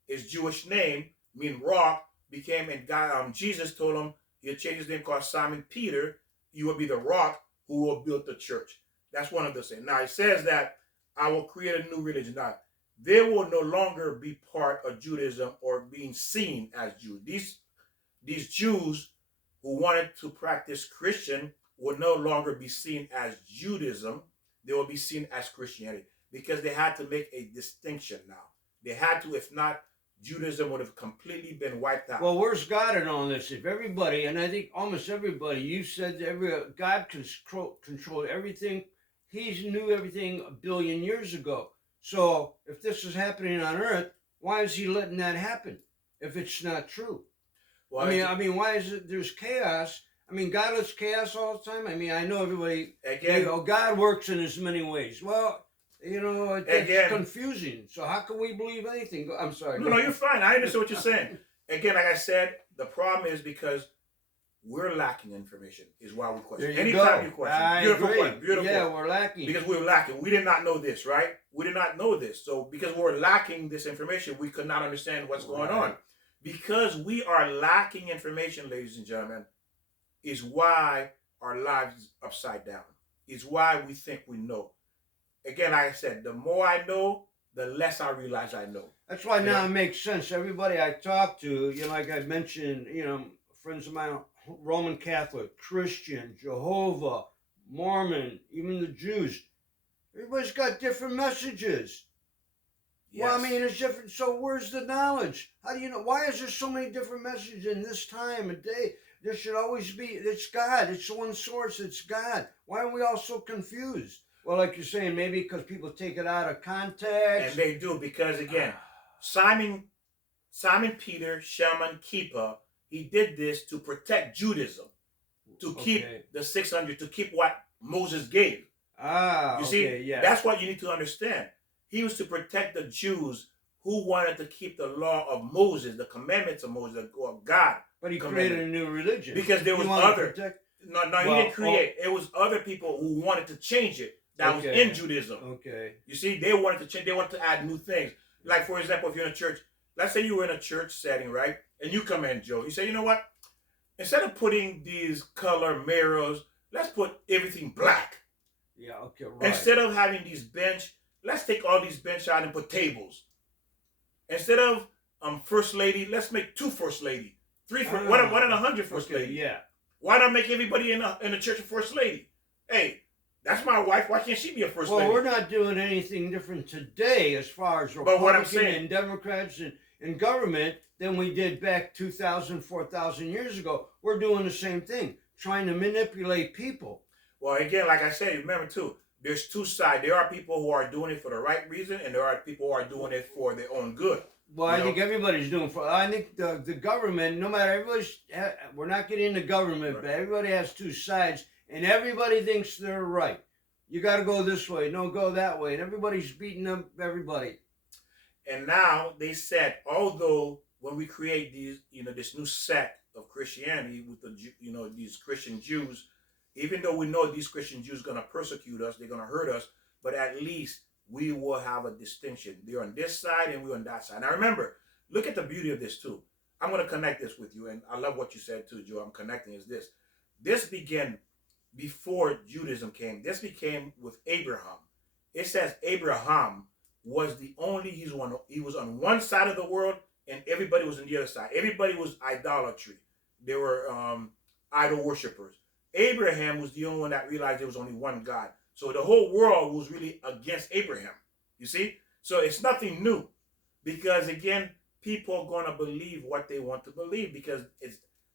his Jewish name, mean rock, became, and God, Jesus told him, he'll change his name called Simon Peter. You will be the rock who will build the church. That's one of the things. Now it says that I will create a new religion. Now, they will no longer be part of Judaism or being seen as Jews. These Jews who wanted to practice Christian will no longer be seen as Judaism. They will be seen as Christianity because they had to make a distinction now. They had to, if not, Judaism would have completely been wiped out. Well, where's God in all this? If everybody, and I think almost everybody, you said God controlled everything. He knew everything a billion years ago. So if this is happening on Earth, why is he letting that happen if it's not true? Well, I mean, why is it there's chaos? I mean, God lets chaos all the time. I mean, I know everybody, again, God works in as many ways. Well, it's confusing. So how can we believe anything? I'm sorry. No, you're fine. I understand what you're saying. Again, like I said, the problem is because we're lacking information is why we question. Anytime you question. Beautiful point. Beautiful. Yeah, we're lacking. Because we're lacking. We did not know this, right? We did not know this. So because we're lacking this information, we could not understand what's going on. Because we are lacking information, ladies and gentlemen, is why our lives is upside down. Is why we think we know. Again, like I said, the more I know, the less I realize I know. That's why now it makes sense. Everybody I talk to, like I mentioned, friends of mine, Roman Catholic, Christian, Jehovah, Mormon, even the Jews. Everybody's got different messages. Yes. Well, I mean, it's different. So where's the knowledge? How do you know? Why is there so many different messages in this time of day? There should always be, it's God. It's one source. It's God. Why are we all so confused? Well, like you're saying, maybe because people take it out of context. And they do, because again, Simon Peter, Shaman Kippur, he did this to protect Judaism, to keep the 600, to keep what Moses gave. You see, that's what you need to understand. He was to protect the Jews who wanted to keep the law of Moses, the commandments of Moses, of God. But he created a new religion. Because there was other. No, he didn't create. It was other people who wanted to change it. That was in Judaism. You see, they wanted to change. They wanted to add new things. Like, for example, if you're in a church, let's say you were in a church setting, right? and you come in, Joe. You say, you know what? Instead of putting these color mirrors, let's put everything black. Yeah, okay, right. Instead of having these bench, let's take all these bench out and put tables. Instead of first lady, let's make 2 first lady, 3 first. What in 100 first lady? Yeah. Why not make everybody in the church a first lady? Hey, that's my wife. Why can't she be a first lady? Well, we're not doing anything different today as far as Republican and Democrats and government than we did back 2,000, 4,000 years ago. We're doing the same thing, trying to manipulate people. Well, again, like I said, remember too, there's 2 sides. There are people who are doing it for the right reason, and there are people who are doing it for their own good. Well, I think everybody's doing I think the government, no matter we're not getting into government, right, but everybody has 2 sides, and everybody thinks they're right. You got to go this way, no, go that way, and everybody's beating up everybody. And now they said, although when we create these, this new sect of Christianity with the, these Christian Jews, even though we know these Christian Jews are going to persecute us, they're going to hurt us, but at least we will have a distinction. They're on this side and we're on that side. Now remember, look at the beauty of this too. I'm going to connect this with you, and I love what you said too, Joe. I'm connecting is this. This began before Judaism came. This became with Abraham. It says Abraham was the only, he was on one side of the world and everybody was on the other side. Everybody was idolatry. They were idol worshippers. Abraham was the only one that realized there was only one God. So the whole world was really against Abraham. You see? So it's nothing new. Because again, people are going to believe what they want to believe, because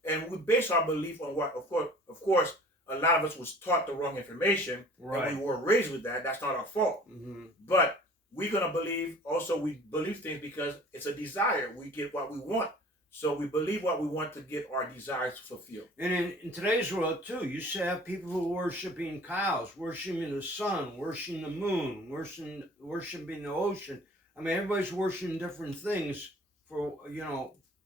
and we base our belief on what, of course, a lot of us was taught the wrong information, right, and we were raised with that. That's not our fault. Mm-hmm. But we're going to believe, also we believe things because it's a desire. We get what we want. So we believe what we want to get our desires fulfilled. And in today's world too, you should have people who are worshiping cows, worshiping the sun, worshiping the moon, worshiping the ocean. I mean, everybody's worshiping different things for,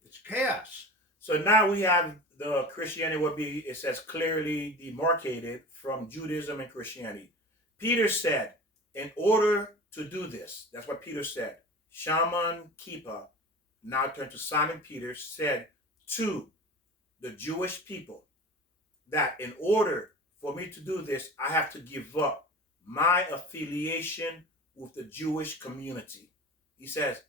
it's chaos. So now we have the Christianity it says clearly demarcated from Judaism and Christianity. Peter said, in order to do this, that's what Peter said. Shaman Kippah, now turned to Simon Peter, said to the Jewish people that in order for me to do this, I have to give up my affiliation with the Jewish community. He says,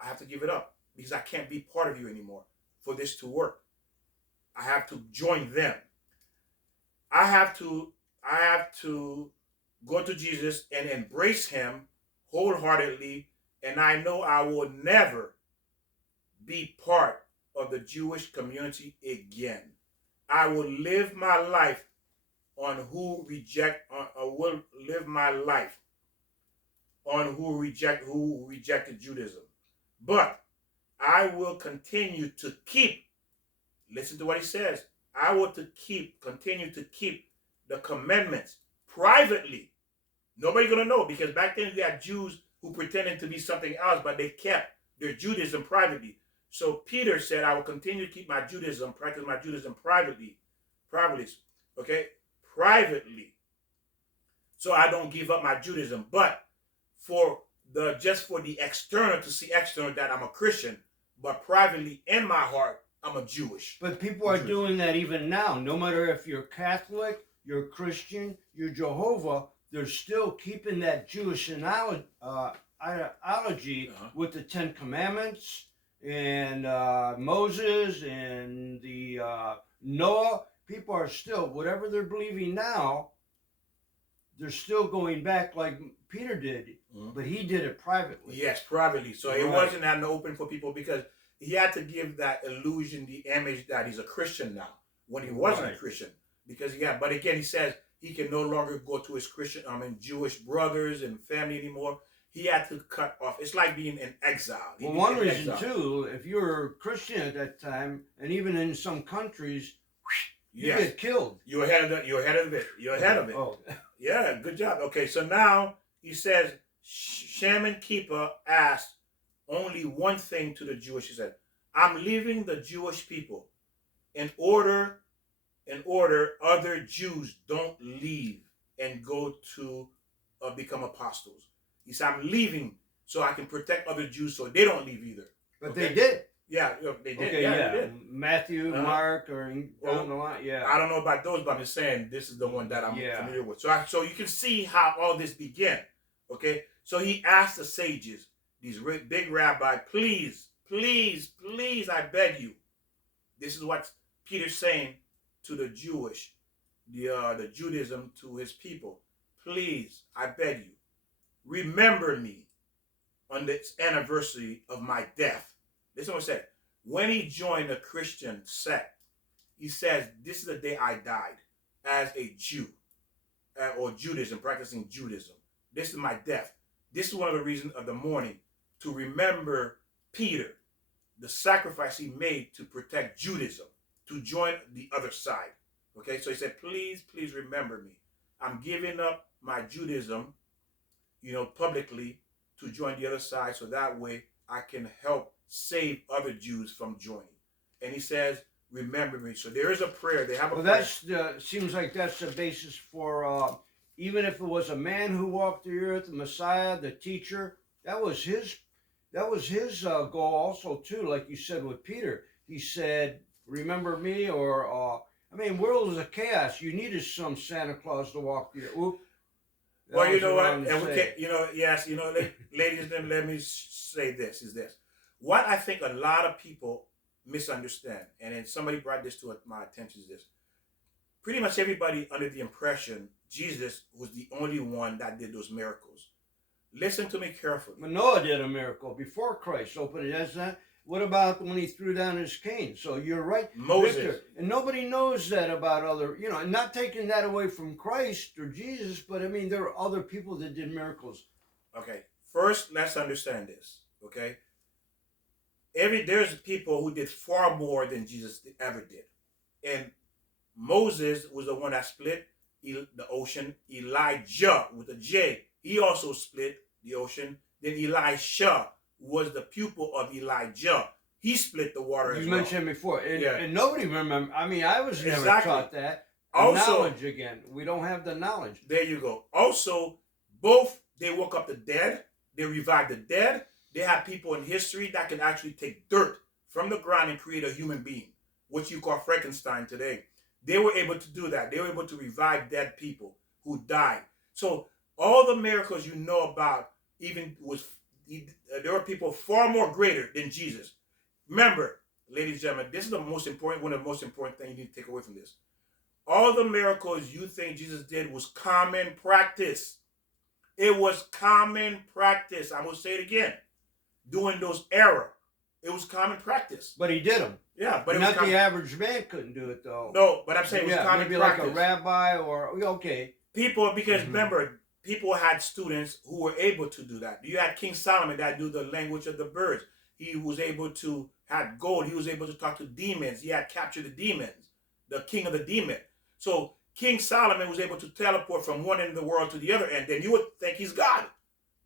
I have to give it up because I can't be part of you anymore for this to work. I have to join them. I have to go to Jesus and embrace him wholeheartedly, and I know I will never be part of the Jewish community again. I will live my life on who rejected Judaism. But I will continue to keep, listen to what he says, I will continue to keep the commandments privately. Nobody's going to know, because back then you had Jews who pretended to be something else, but they kept their Judaism privately. So Peter said, I will continue to keep my Judaism, practice my Judaism privately, okay? Privately. So I don't give up my Judaism. But just for the external, to see external that I'm a Christian, but privately in my heart, I'm a Jewish. But people are doing that even now. No matter if you're Catholic, you're Christian, you're Jehovah, they're still keeping that Jewish ideology with the 10 Commandments and Moses and the Noah. People are still, whatever they're believing now, they're still going back like Peter did, but he did it privately. Yes, privately. So it wasn't out in the open for people, because he had to give that illusion, the image that he's a Christian now, when he wasn't a Christian. Because but again, he says he can no longer go to his Jewish brothers and family anymore. He had to cut off. It's like being in exile. Well, one reason too, if you were a Christian at that time, and even in some countries, you get killed. You're ahead of it. You're ahead of it. Oh. Yeah, good job. Okay, so now he says, Shaman Kippah asked only one thing to the Jewish. He said, I'm leaving the Jewish people in order other Jews don't leave and go to become apostles. He said, I'm leaving so I can protect other Jews so they don't leave either. But they did. Yeah, they did. Okay, Yeah, yeah. they did. Matthew, Uh-huh. Mark, or down the line. Yeah. I don't know about those, but I'm just saying this is the one that I'm Yeah. familiar with. So you can see how all this began. Okay, so he asked the sages, these big rabbi, please, please, please, I beg you. This is what Peter's saying to the the Judaism, to his people. Please, I beg you, remember me on this anniversary of my death. This is what he said. When he joined the Christian sect, he says, this is the day I died as a Jew, or Judaism, practicing Judaism. This is my death. This is one of the reasons of the mourning, to remember Peter, the sacrifice he made to protect Judaism, to join the other side. Okay, so he said, please, please remember me. I'm giving up my Judaism, publicly, to join the other side, so that way I can help save other Jews from joining. And he says, remember me. So there is a prayer. They have a prayer. That seems like that's the basis for, even if it was a man who walked the earth, the Messiah, the teacher, that was his goal also too. Like you said with Peter, he said, remember me, or world is a chaos. You needed some Santa Claus to walk the earth. Well, you know what? And we can't, yes, ladies, let me say this, is this. What I think a lot of people misunderstand, and then somebody brought this to my attention, is this. Pretty much everybody under the impression Jesus was the only one that did those miracles. Listen to me carefully. But Noah did a miracle before Christ opened it. What about when he threw down his cane? So you're right, Moses. Victor. And nobody knows that about other, not taking that away from Christ or Jesus, but there are other people that did miracles. Okay, first let's understand this. Okay, there's people who did far more than Jesus ever did, and Moses was the one that split the ocean. Elijah with a J, he also split the ocean. Then Elisha was the pupil of Elijah. He split the water as well. You mentioned before, and nobody remember. I was never taught that. Also, knowledge again. We don't have the knowledge. There you go. Also, both they woke up the dead, they revived the dead. They have people in history that can actually take dirt from the ground and create a human being, which you call Frankenstein today. They were able to do that. They were able to revive dead people who died. So all the miracles you know about, there were people far more greater than Jesus. Remember, ladies and gentlemen, this is one of the most important things you need to take away from this. All the miracles you think Jesus did was common practice. It was common practice. I will say it again. During those era, it was common practice. But he did them. Yeah, but not the average man couldn't do it though. No, but I'm saying it was common maybe practice. Like a rabbi or people, because remember, people had students who were able to do that. You had King Solomon that do the language of the birds. He was able to have gold. He was able to talk to demons. He had captured the demons, the king of the demon. So King Solomon was able to teleport from one end of the world to the other end. Then you would think he's God,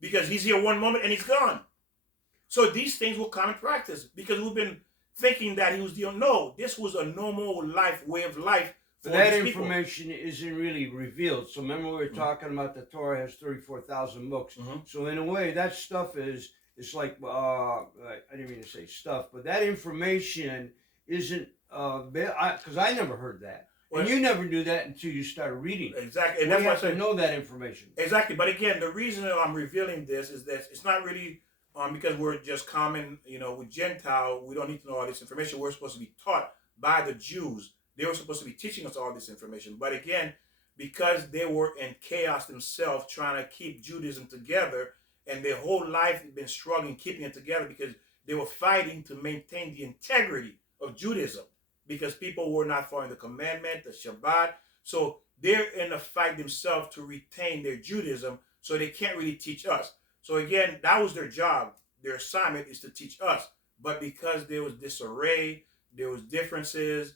because he's here one moment and he's gone. So these things were common practice, because we've been thinking that he was no, this was a normal way of life. But that information isn't really revealed. So remember we were talking about the Torah has 34,000 books. So in a way, that stuff it's like, I didn't mean to say stuff, but that information isn't, because I never heard that. And you never knew that until you started reading. Exactly. And that's why I said know that information. Exactly. But again, the reason that I'm revealing this is that it's not really because we're just common, with Gentile, we don't need to know all this information. We're supposed to be taught by the Jews. They were supposed to be teaching us all this information. But again, because they were in chaos themselves, trying to keep Judaism together, and their whole life had been struggling, keeping it together, because they were fighting to maintain the integrity of Judaism, because people were not following the commandment, the Shabbat. So they're in a fight themselves to retain their Judaism, so they can't really teach us. So again, that was their job. Their assignment is to teach us. But because there was disarray, there was differences,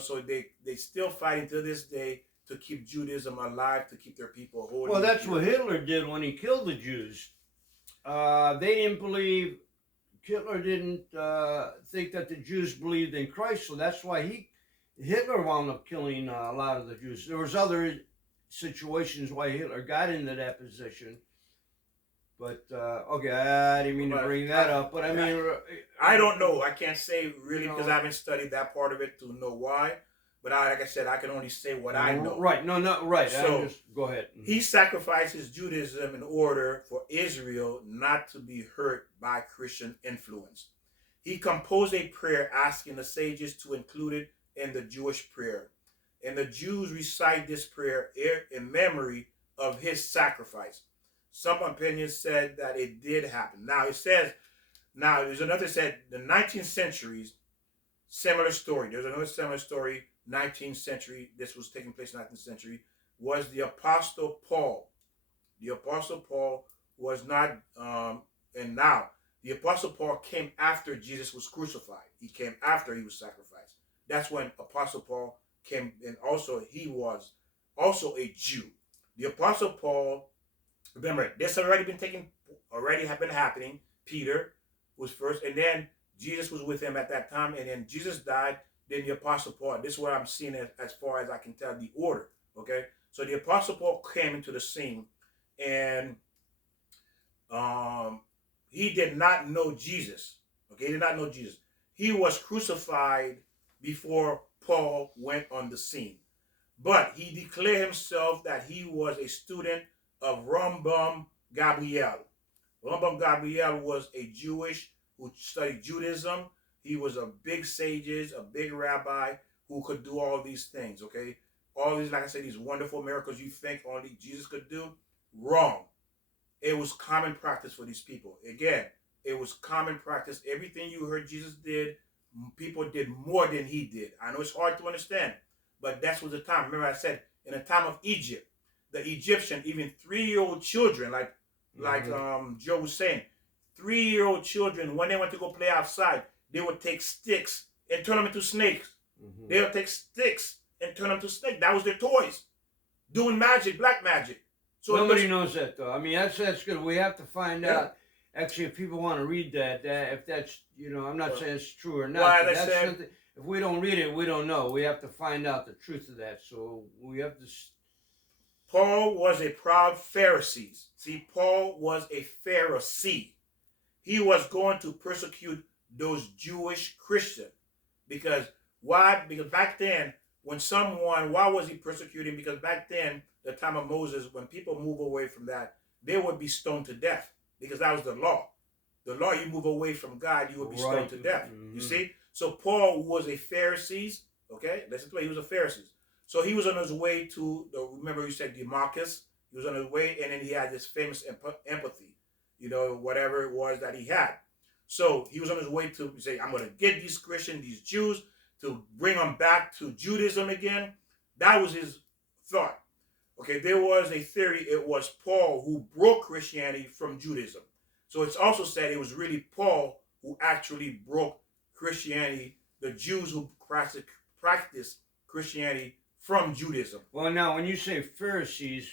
so they still fighting to this day to keep Judaism alive, to keep their people holy. Well, that's what Hitler did when he killed the Jews. They didn't believe, Hitler didn't think that the Jews believed in Christ, so that's why Hitler wound up killing a lot of the Jews. There was other situations why Hitler got into that position. But okay, I didn't mean to bring that up. But I mean, I don't know. I can't say really because know, I haven't studied that part of it to know why. But like I said, I can only say what I know. Right? No, right. So I'm just go ahead. he sacrifices Judaism in order for Israel not to be hurt by Christian influence. He composed a prayer asking the sages to include it in the Jewish prayer. And the Jews recite this prayer in memory of his sacrifice. Some opinions said that it did happen. Now there's another said the 19th centuries, similar story. There's another similar story, 19th century. This was taking place in the 19th century. Was the Apostle Paul. The Apostle Paul was not, and now the Apostle Paul came after Jesus was crucified. He came after he was sacrificed. That's when Apostle Paul came, and also he was also a Jew. The Apostle Paul, remember, this already had been happening. Peter was first, and then Jesus was with him at that time, and then Jesus died, then the Apostle Paul. This is what I'm seeing as far as I can tell the order, okay? So the Apostle Paul came into the scene, and he did not know Jesus, okay? He did not know Jesus. He was crucified before Paul went on the scene, but he declared himself that he was a student of Rambam Gabriel. Rambam Gabriel was a Jewish who studied Judaism. He was a big sage, a big rabbi who could do all these things, okay? All these, like I said, these wonderful miracles you think only Jesus could do, wrong. It was common practice for these people. Again, it was common practice. Everything you heard Jesus did, people did more than he did. I know it's hard to understand, but that was the time. Remember I said, in the time of Egypt, the Egyptian, even 3-year-old children, like Joe was saying, 3-year-old children, when they went to go play outside, they would take sticks and turn them into snakes. They would take sticks and turn them to snakes. That was their toys. Doing magic, black magic. So nobody knows that, though. I mean, that's good. We have to find out. Actually, if people want to read that if that's, I'm not saying it's true or not. Well, if we don't read it, we don't know. We have to find out the truth of that. So we have to. Paul was a proud Pharisee. See, Paul was a Pharisee. He was going to persecute those Jewish Christians. Because why? Because back then, why was he persecuting? Because back then, the time of Moses, when people move away from that, they would be stoned to death. Because that was the law. The law, you move away from God, you would be stoned to death. You see? So Paul was a Pharisee. Okay? Listen to it. He was a Pharisee. So he was on his way to, remember you said Damascus? He was on his way, and then he had this famous empathy, whatever it was that he had. So he was on his way to say, I'm going to get these Christians, these Jews, to bring them back to Judaism again. That was his thought. Okay, there was a theory it was Paul who broke Christianity from Judaism. So it's also said it was really Paul who actually broke Christianity, the Jews who practiced Christianity from Judaism. Well, now, when you say Pharisees,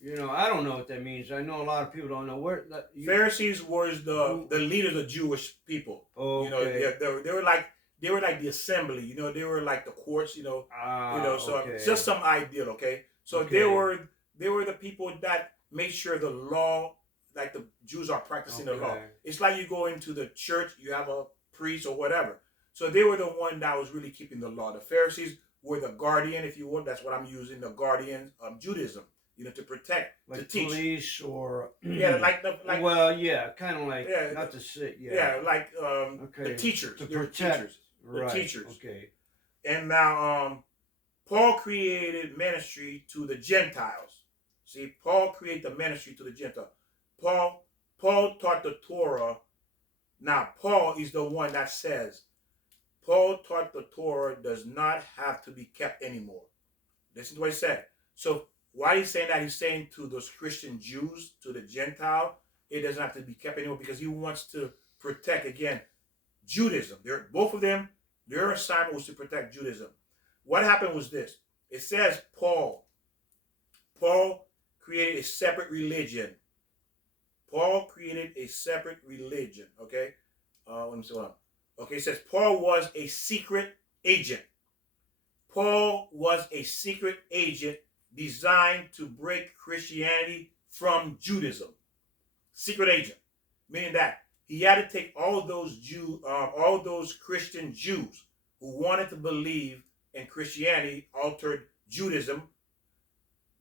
I don't know what that means. I know a lot of people don't know where. Pharisees was the leaders of Jewish people. Okay. They were like the assembly. They were like the courts. So okay. just some ideal. Okay, so they were the people that made sure the law, like the Jews are practicing the law. It's like you go into the church, you have a priest or whatever. So they were the one that was really keeping the law. The Pharisees were the guardian, if you will. That's what I'm using, the guardian of Judaism. To protect, like to teach. Police or well, yeah, kind of like not to sit, like the teachers, to protect, the teachers. Okay. And now Paul created ministry to the Gentiles. See, Paul created the ministry to the Gentiles. Paul taught the Torah. Now Paul is the one that says Paul taught the Torah does not have to be kept anymore. Listen to what he said. So why he's saying that? He's saying to those Christian Jews, to the Gentile, it doesn't have to be kept anymore because he wants to protect, again, Judaism. Both of them, their assignment was to protect Judaism. What happened was this. It says Paul created a separate religion. Paul created a separate religion, okay? Let me see what. Okay, it says Paul was a secret agent. Paul was a secret agent designed to break Christianity from Judaism. secret agent, meaning that he had to take all those Christian Jews who wanted to believe in Christianity, altered Judaism,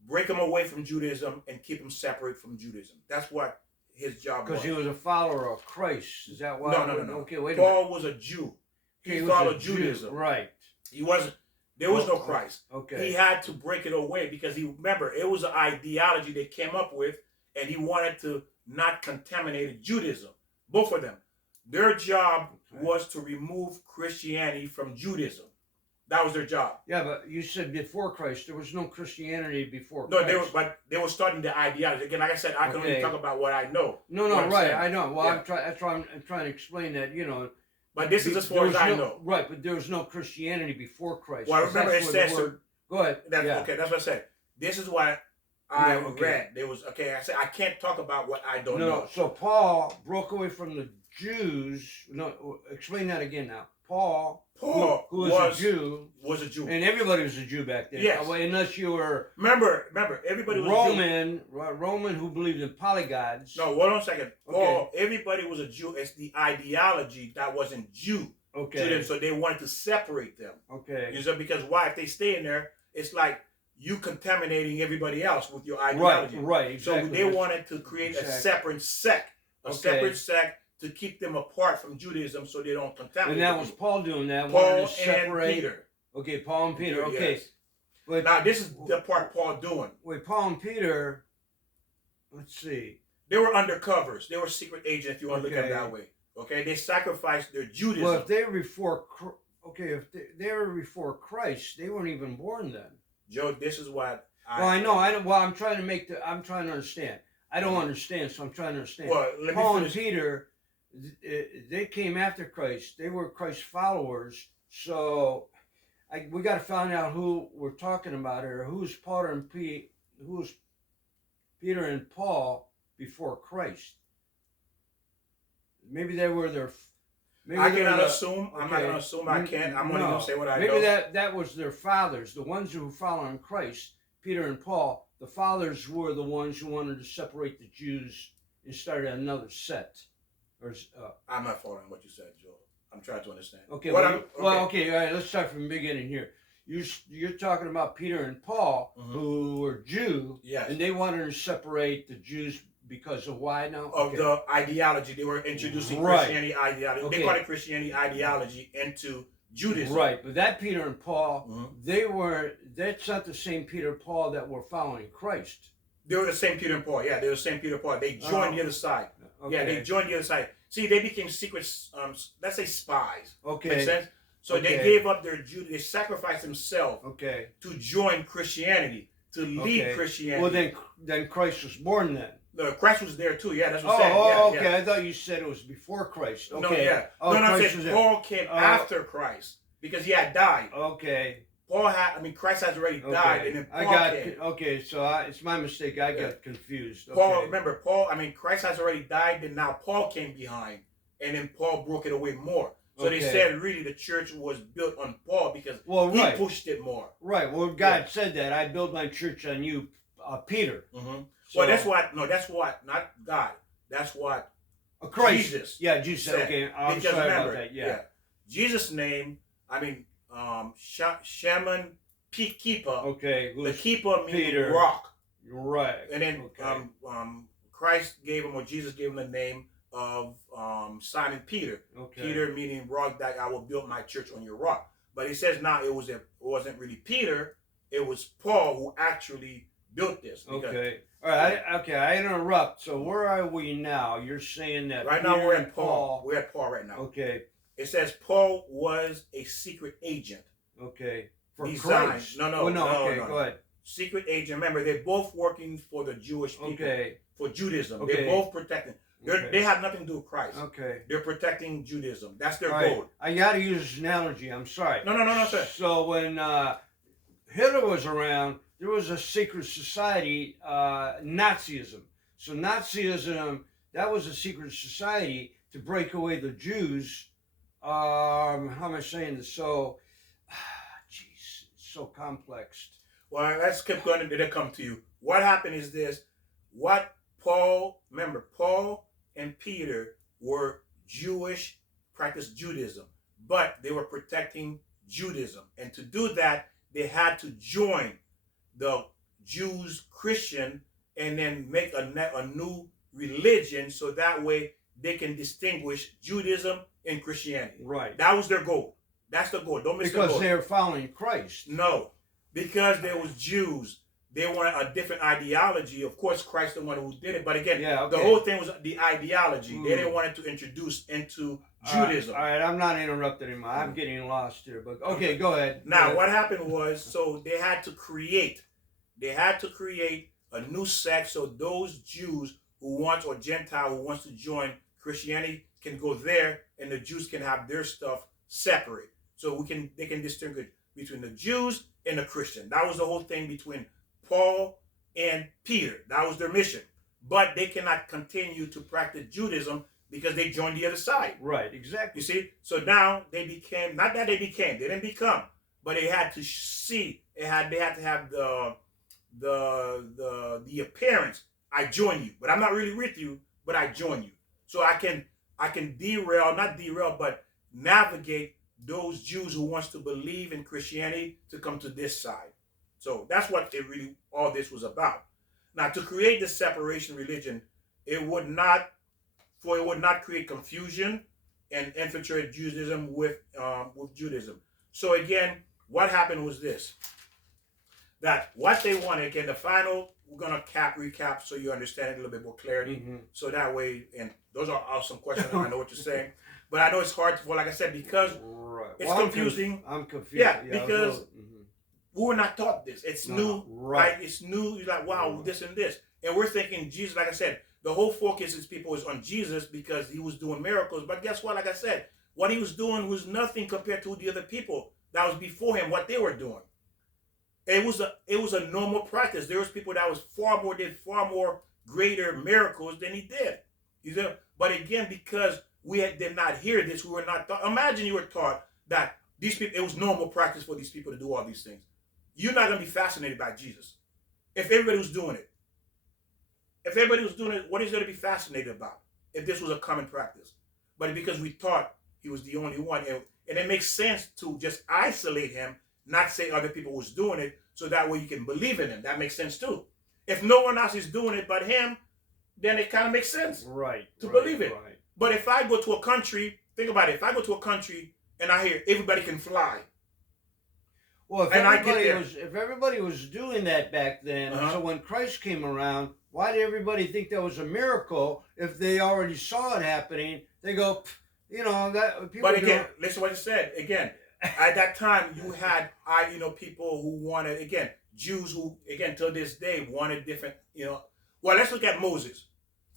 break them away from Judaism, and keep them separate from Judaism. That's what his job was. Because he was a follower of Christ. Is that why? No. Okay, wait a minute. Paul was a Jew. He followed Judaism. Right. He wasn't. There was no Christ. Okay. He had to break it away because remember, it was an ideology they came up with, and he wanted to not contaminate Judaism. Both of them. Their job was to remove Christianity from Judaism. That was their job. Yeah, but you said before Christ. There was no Christianity before Christ. No, they were starting the ideology. Again, like I said, I can only talk about what I know. No, right, I know. Well, yeah. That's why I'm trying to explain that, But this is as far as I know. Right, but there was no Christianity before Christ. Well, remember it says... Go ahead. Okay, that's what I said. This is what I read. There was... Okay, I said I can't talk about what I don't know. So Paul broke away from the Jews. No, explain that again now. Paul who was a Jew. And everybody was a Jew back then. Yes. Unless you were... Remember, everybody was a Jew. Roman who believed in polygods. No, hold on a second. Paul, everybody was a Jew. It's the ideology that wasn't Jew. Okay. To them, so they wanted to separate them. Okay. Because why? If they stay in there, it's like you contaminating everybody else with your ideology. Right, exactly. So they wanted to create a separate sect. Separate sect to keep them apart from Judaism so they don't contaminate. And that was Paul doing that. Paul and Peter. Okay, Paul and Peter. Okay. Yes. But now this is the part Paul doing. Wait, Paul and Peter, let's see. They were undercovers. They were secret agents, if you want to look at it that way. Okay, they sacrificed their Judaism. Well, if they were they were before Christ, they weren't even born then. Joe, this is what I know. Well, I'm trying to understand. I don't understand, so I'm trying to understand. Well, Paul and Peter, they came after Christ. They were Christ's followers. So we got to find out who we're talking about here. Who's Peter and Paul before Christ? Maybe they were their... I cannot assume. Okay. I'm not going to assume. I can't. I'm only going to say what I know. Maybe that was their fathers, the ones who were following Christ, Peter and Paul. The fathers were the ones who wanted to separate the Jews and started another set. I'm not following what you said, Joel. I'm trying to understand. Okay. All right. Let's start from the beginning here. You're talking about Peter and Paul, who were Jew, yes, and they wanted to separate the Jews because of why now? Of the ideology. They were introducing Christianity ideology. They brought Christianity ideology into Judaism. Right, but that Peter and Paul, that's not the same Peter and Paul that were following Christ. They were the same Peter and Paul. Yeah, they were the same Peter and Paul. They joined the other side. Okay. Yeah, they joined the other side. See, they became secret, let's say spies. Okay. Makes sense? So they gave up their Judaism. They sacrificed themselves to join Christianity, to lead Christianity. Well, then Christ was born then. No, Christ was there too. Yeah, that's what I'm saying. Okay. I thought you said it was before Christ. Okay. No, yeah. I'm saying Paul came after Christ because he had died. Okay. Christ has already died, and then Paul came. Okay, so it's my mistake. I got confused. Okay. Christ has already died, and now Paul came behind, and then Paul broke it away more. So they said really the church was built on Paul because he pushed it more. Right. Well, God said that. I built my church on you, Peter. Mm-hmm. So, well, that's what, not God. That's what Christ. Jesus. Yeah, Jesus said. Okay, I'm because sorry remember, about that. Yeah. Jesus' name. Shaman Keeper. Okay. The keeper means Peter. Rock. Right. And then Christ gave him, or Jesus gave him the name of Simon Peter. Okay. Peter meaning rock, that I will build my church on your rock. But he says now it wasn't really Peter. It was Paul who actually built this. Okay. All right. I interrupt. So where are we now? You're saying that right now we're in Paul. We're at Paul right now. Okay. It says Paul was a secret agent. Okay. For Christ. No. Okay, go ahead. Secret agent. Remember, they're both working for the Jewish people. Okay. For Judaism. They're both protecting. They have nothing to do with Christ. Okay. They're protecting Judaism. That's their goal. I got to use this analogy. I'm sorry. No, sir. So when Hitler was around, there was a secret society, Nazism. So Nazism, that was a secret society to break away the Jews. How am I saying this? So, jeez, it's so complex. Well, let's keep going. Did it come to you? What happened is this. What Paul and Peter were Jewish, practiced Judaism, but they were protecting Judaism. And to do that, they had to join the Jews, Christian, and then make a new religion so that way they can distinguish Judaism and Christianity. Right. That was their goal. That's the goal. Don't miss the goal. Because they're following Christ. No. Because there was Jews. They wanted a different ideology. Of course, Christ the one who did it. But again, the whole thing was the ideology. They didn't want it to introduce into Judaism. All right, I'm not interrupting him. I'm getting lost here. But okay, go ahead. Now, what happened was, so they had to create a new sect so those Jews who want, or Gentile who wants to join Christianity can go there, and the Jews can have their stuff separate. So they can distinguish between the Jews and the Christian. That was the whole thing between Paul and Peter. That was their mission. But they cannot continue to practice Judaism because they joined the other side. Right, exactly. You see? So now they became, not that they didn't become, but they had to see, they had to have the appearance. I join you, but I'm not really with you, but I join you. So I can not derail, but navigate those Jews who wants to believe in Christianity to come to this side. So that's what all this was about. Now, to create this separation religion, it would not create confusion and infiltrate Judaism with Judaism. So again, what happened was this: that what they wanted. Again, the final, we're gonna recap so you understand it a little bit more clarity. So that way, and those are awesome questions. I know what you're saying, but I know it's hard for, like I said, because it's confusing. I'm confused. Yeah, because we were not taught this. It's new, right? It's new. You're like, wow, this and this. And we're thinking Jesus, like I said, the whole focus is people is on Jesus because he was doing miracles. But guess what? Like I said, what he was doing was nothing compared to the other people that was before him, what they were doing. It was a normal practice. There was people that did far more greater miracles than he did. But again, because did not hear this, we were not taught. Imagine you were taught that these people, it was normal practice for these people to do all these things. You're not going to be fascinated by Jesus. If everybody was doing it. If everybody was doing it, what is there to be fascinated about if this was a common practice? But because we thought he was the only one, and it makes sense to just isolate him, not say other people was doing it, so that way you can believe in him. That makes sense too. If no one else is doing it but him, then it kind of makes sense to believe it. Right. But if I go to a country, think about it, if I go to a country and I hear everybody can fly, well, if everybody was doing that back then, so when Christ came around, why did everybody think that was a miracle if they already saw it happening? They go, that people. But again, listen to what you said. Again, at that time, you had people who wanted, again, Jews who, again, till this day wanted different, Well, let's look at Moses.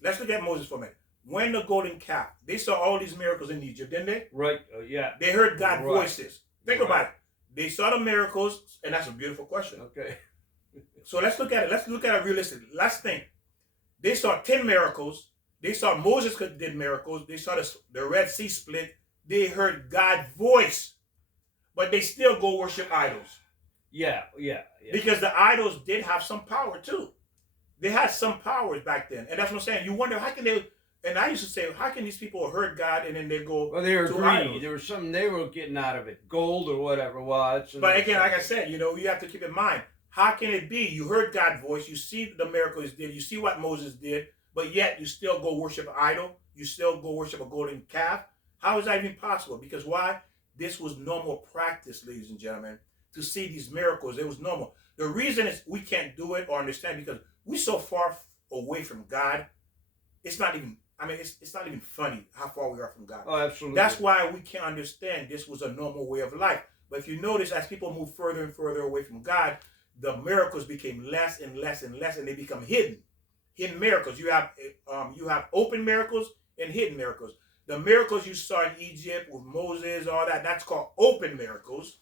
Let's look at Moses for a minute. When the golden calf, they saw all these miracles in Egypt, didn't they? Right. Yeah. They heard God's voices. Think about it. They saw the miracles, and that's a beautiful question. Okay. So let's look at it. Let's look at it realistically. Let's think. They saw 10 miracles. They saw Moses did miracles. They saw the Red Sea split. They heard God's voice, but they still go worship idols. Yeah. Because the idols did have some power too. They had some powers back then, and that's what I'm saying. You wonder how can they? And I used to say, how can these people heard God and then they go? Well, they were greedy. Idols? There was something they were getting out of it, gold or whatever it was. But again, like I said, you have to keep in mind, how can it be? You heard God's voice, you see the miracles he did, you see what Moses did, but yet you still go worship an idol, you still go worship a golden calf. How is that even possible? Because why? This was normal practice, ladies and gentlemen, to see these miracles. It was normal. The reason is we can't do it or understand because we're so far away from God. It's not even. It's not even funny how far we are from God. Oh, absolutely. That's why we can't understand this was a normal way of life. But if you notice, as people move further and further away from God, the miracles became less and less and less, and they become hidden. Hidden miracles. You have open miracles and hidden miracles. The miracles you saw in Egypt with Moses, all that, that's called open miracles.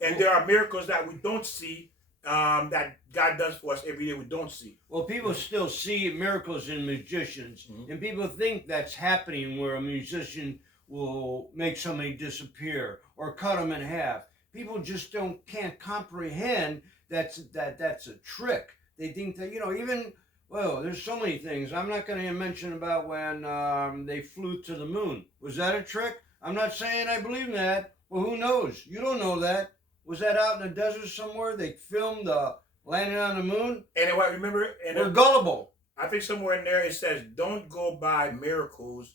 And there are miracles that we don't see, that God does for us every day we don't see. Well, people still see miracles in magicians, and people think that's happening where a musician will make somebody disappear or cut them in half. People just can't comprehend that's a trick. They think that, even Well, there's so many things. I'm not going to mention about when they flew to the moon. Was that a trick? I'm not saying I believe in that. Well, who knows? You don't know that. Was that out in the desert somewhere? They filmed landing on the moon? And what, remember, and we're gullible. I think somewhere in there it says, don't go by miracles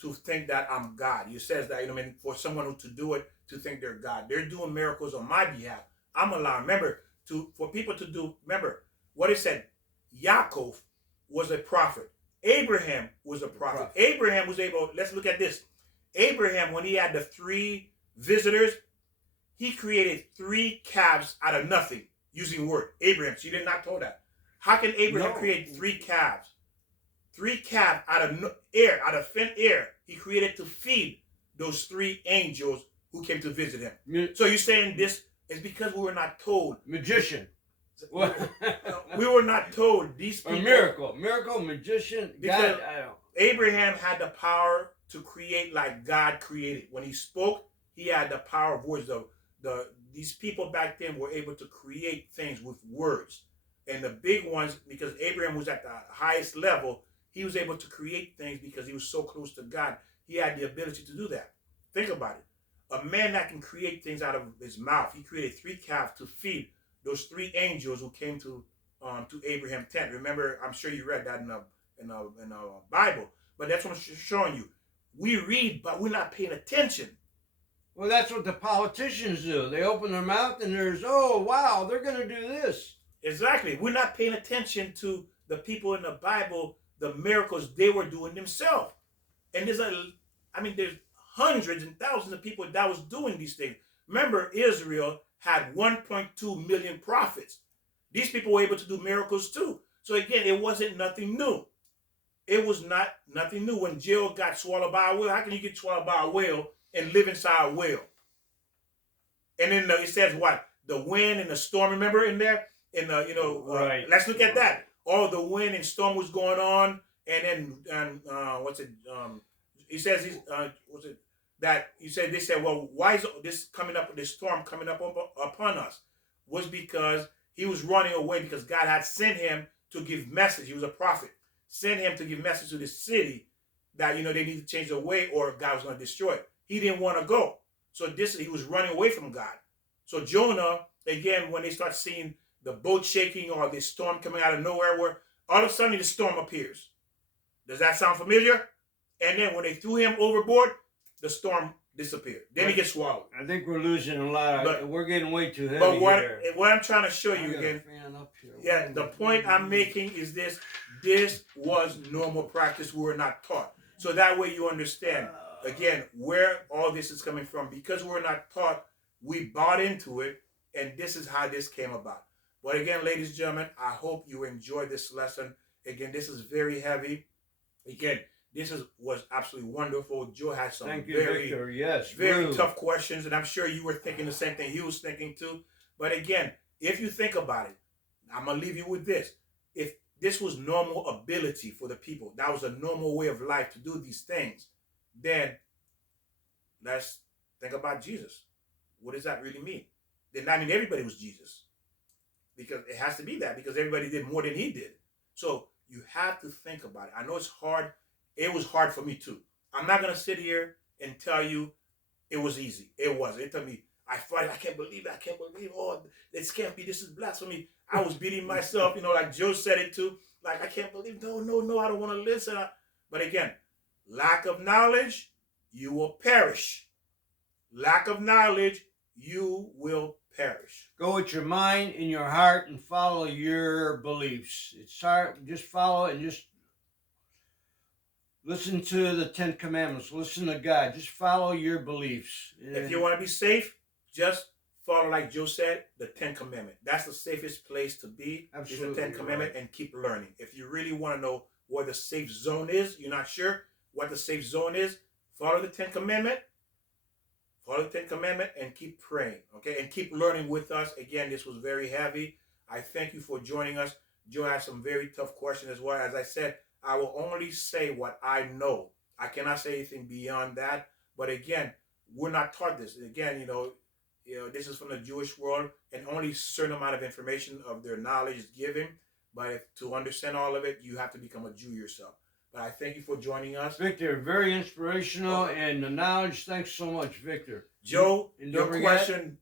to think that I'm God. It says that, you know what I mean, for someone to do it, to think they're God. They're doing miracles on my behalf. I'm allowed. Remember, for people to do, remember, what it said, Yaakov was a prophet. Abraham was a prophet. Abraham was able, let's look at this. Abraham, when he had the 3 visitors, he created 3 calves out of nothing using word. Abraham, so you did not told that. How can Abraham create 3 calves? 3 calves out of air, out of thin air, he created to feed those 3 angels who came to visit him. So you're saying this is because we were not told. Magician. We were not told these people. A miracle, magician. Because God, Abraham had the power to create like God created. When he spoke, he had the power of words. These people back then were able to create things with words. And the big ones, because Abraham was at the highest level, he was able to create things because he was so close to God. He had the ability to do that. Think about it. A man that can create things out of his mouth. He created 3 calves to feed those 3 angels who came to Abraham's tent. Remember, I'm sure you read that in the Bible. But that's what I'm showing you. We read, but we're not paying attention. Well, that's what the politicians do. They open their mouth and there's, oh, wow, they're going to do this. Exactly. We're not paying attention to the people in the Bible, the miracles they were doing themselves. And there's hundreds and thousands of people that was doing these things. Remember, Israel had 1.2 million prophets. These people were able to do miracles too. So again, it wasn't nothing new. It was not nothing new. When Jill got swallowed by a whale, how can you get swallowed by a whale and live inside a whale? And then it says what? The wind and the storm, remember in there? Right. Let's look at that. All the wind and storm was going on, and then he says they said, well, why is this storm coming up upon us? Was because he was running away because God had sent him to give message. He was a prophet. Sent him to give message to the city that they need to change their way or God was going to destroy it. He didn't want to go. So he was running away from God. So Jonah, again, when they start seeing the boat shaking or this storm coming out of nowhere, where all of a sudden the storm appears. Does that sound familiar? And then when they threw him overboard, the storm disappeared. Then he gets swallowed. I think we're losing a lot. We're getting way too heavy. But what I'm trying to show you again, the point I'm making is this. This was normal practice. We were not taught. So that way you understand, again, where all this is coming from. Because we're not taught, we bought into it, and this is how this came about. But again, ladies and gentlemen, I hope you enjoyed this lesson. Again, this is very heavy. Again, this was absolutely wonderful. Joe had some very tough questions, and I'm sure you were thinking the same thing he was thinking too. But again, if you think about it, I'm going to leave you with this. If this was normal ability for the people, that was a normal way of life to do these things, then let's think about Jesus. What does that really mean? Then I mean everybody was Jesus. Because it has to be that, because everybody did more than he did. So you have to think about it. I know it's hard. It was hard for me too. I'm not going to sit here and tell you it was easy. It wasn't. It took me, I can't believe it. I can't believe, this can't be, this is blasphemy. I was beating myself, like Joe said it too. Like, I can't believe, no, I don't want to listen. But again, lack of knowledge, you will perish. Lack of knowledge, you will perish. Go with your mind and your heart and follow your beliefs. It's hard. Just follow and just listen to the 10 Commandments. Listen to God. Just follow your beliefs. If you want to be safe, just follow, like Joe said, the 10 Commandments. That's the safest place to be. Absolutely. Is the 10 Commandments, and keep learning. If you really want to know where the safe zone is, you're not sure what the safe zone is, follow the 10 Commandments. Follow the 10 Commandments and keep praying, okay? And keep learning with us. Again, this was very heavy. I thank you for joining us. Joe had some very tough questions as well. As I said, I will only say what I know. I cannot say anything beyond that. But again, we're not taught this. Again, this is from the Jewish world, and only a certain amount of information of their knowledge is given. But to understand all of it, you have to become a Jew yourself. But I thank you for joining us. Victor, very inspirational, and the knowledge. Thanks so much, Victor. Joe, and your question.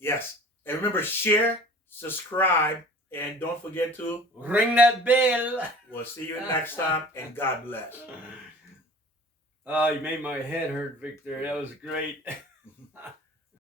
Yes. And remember, share, subscribe, and don't forget to ring that bell. We'll see you next time, and God bless. Oh, you made my head hurt, Victor. That was great.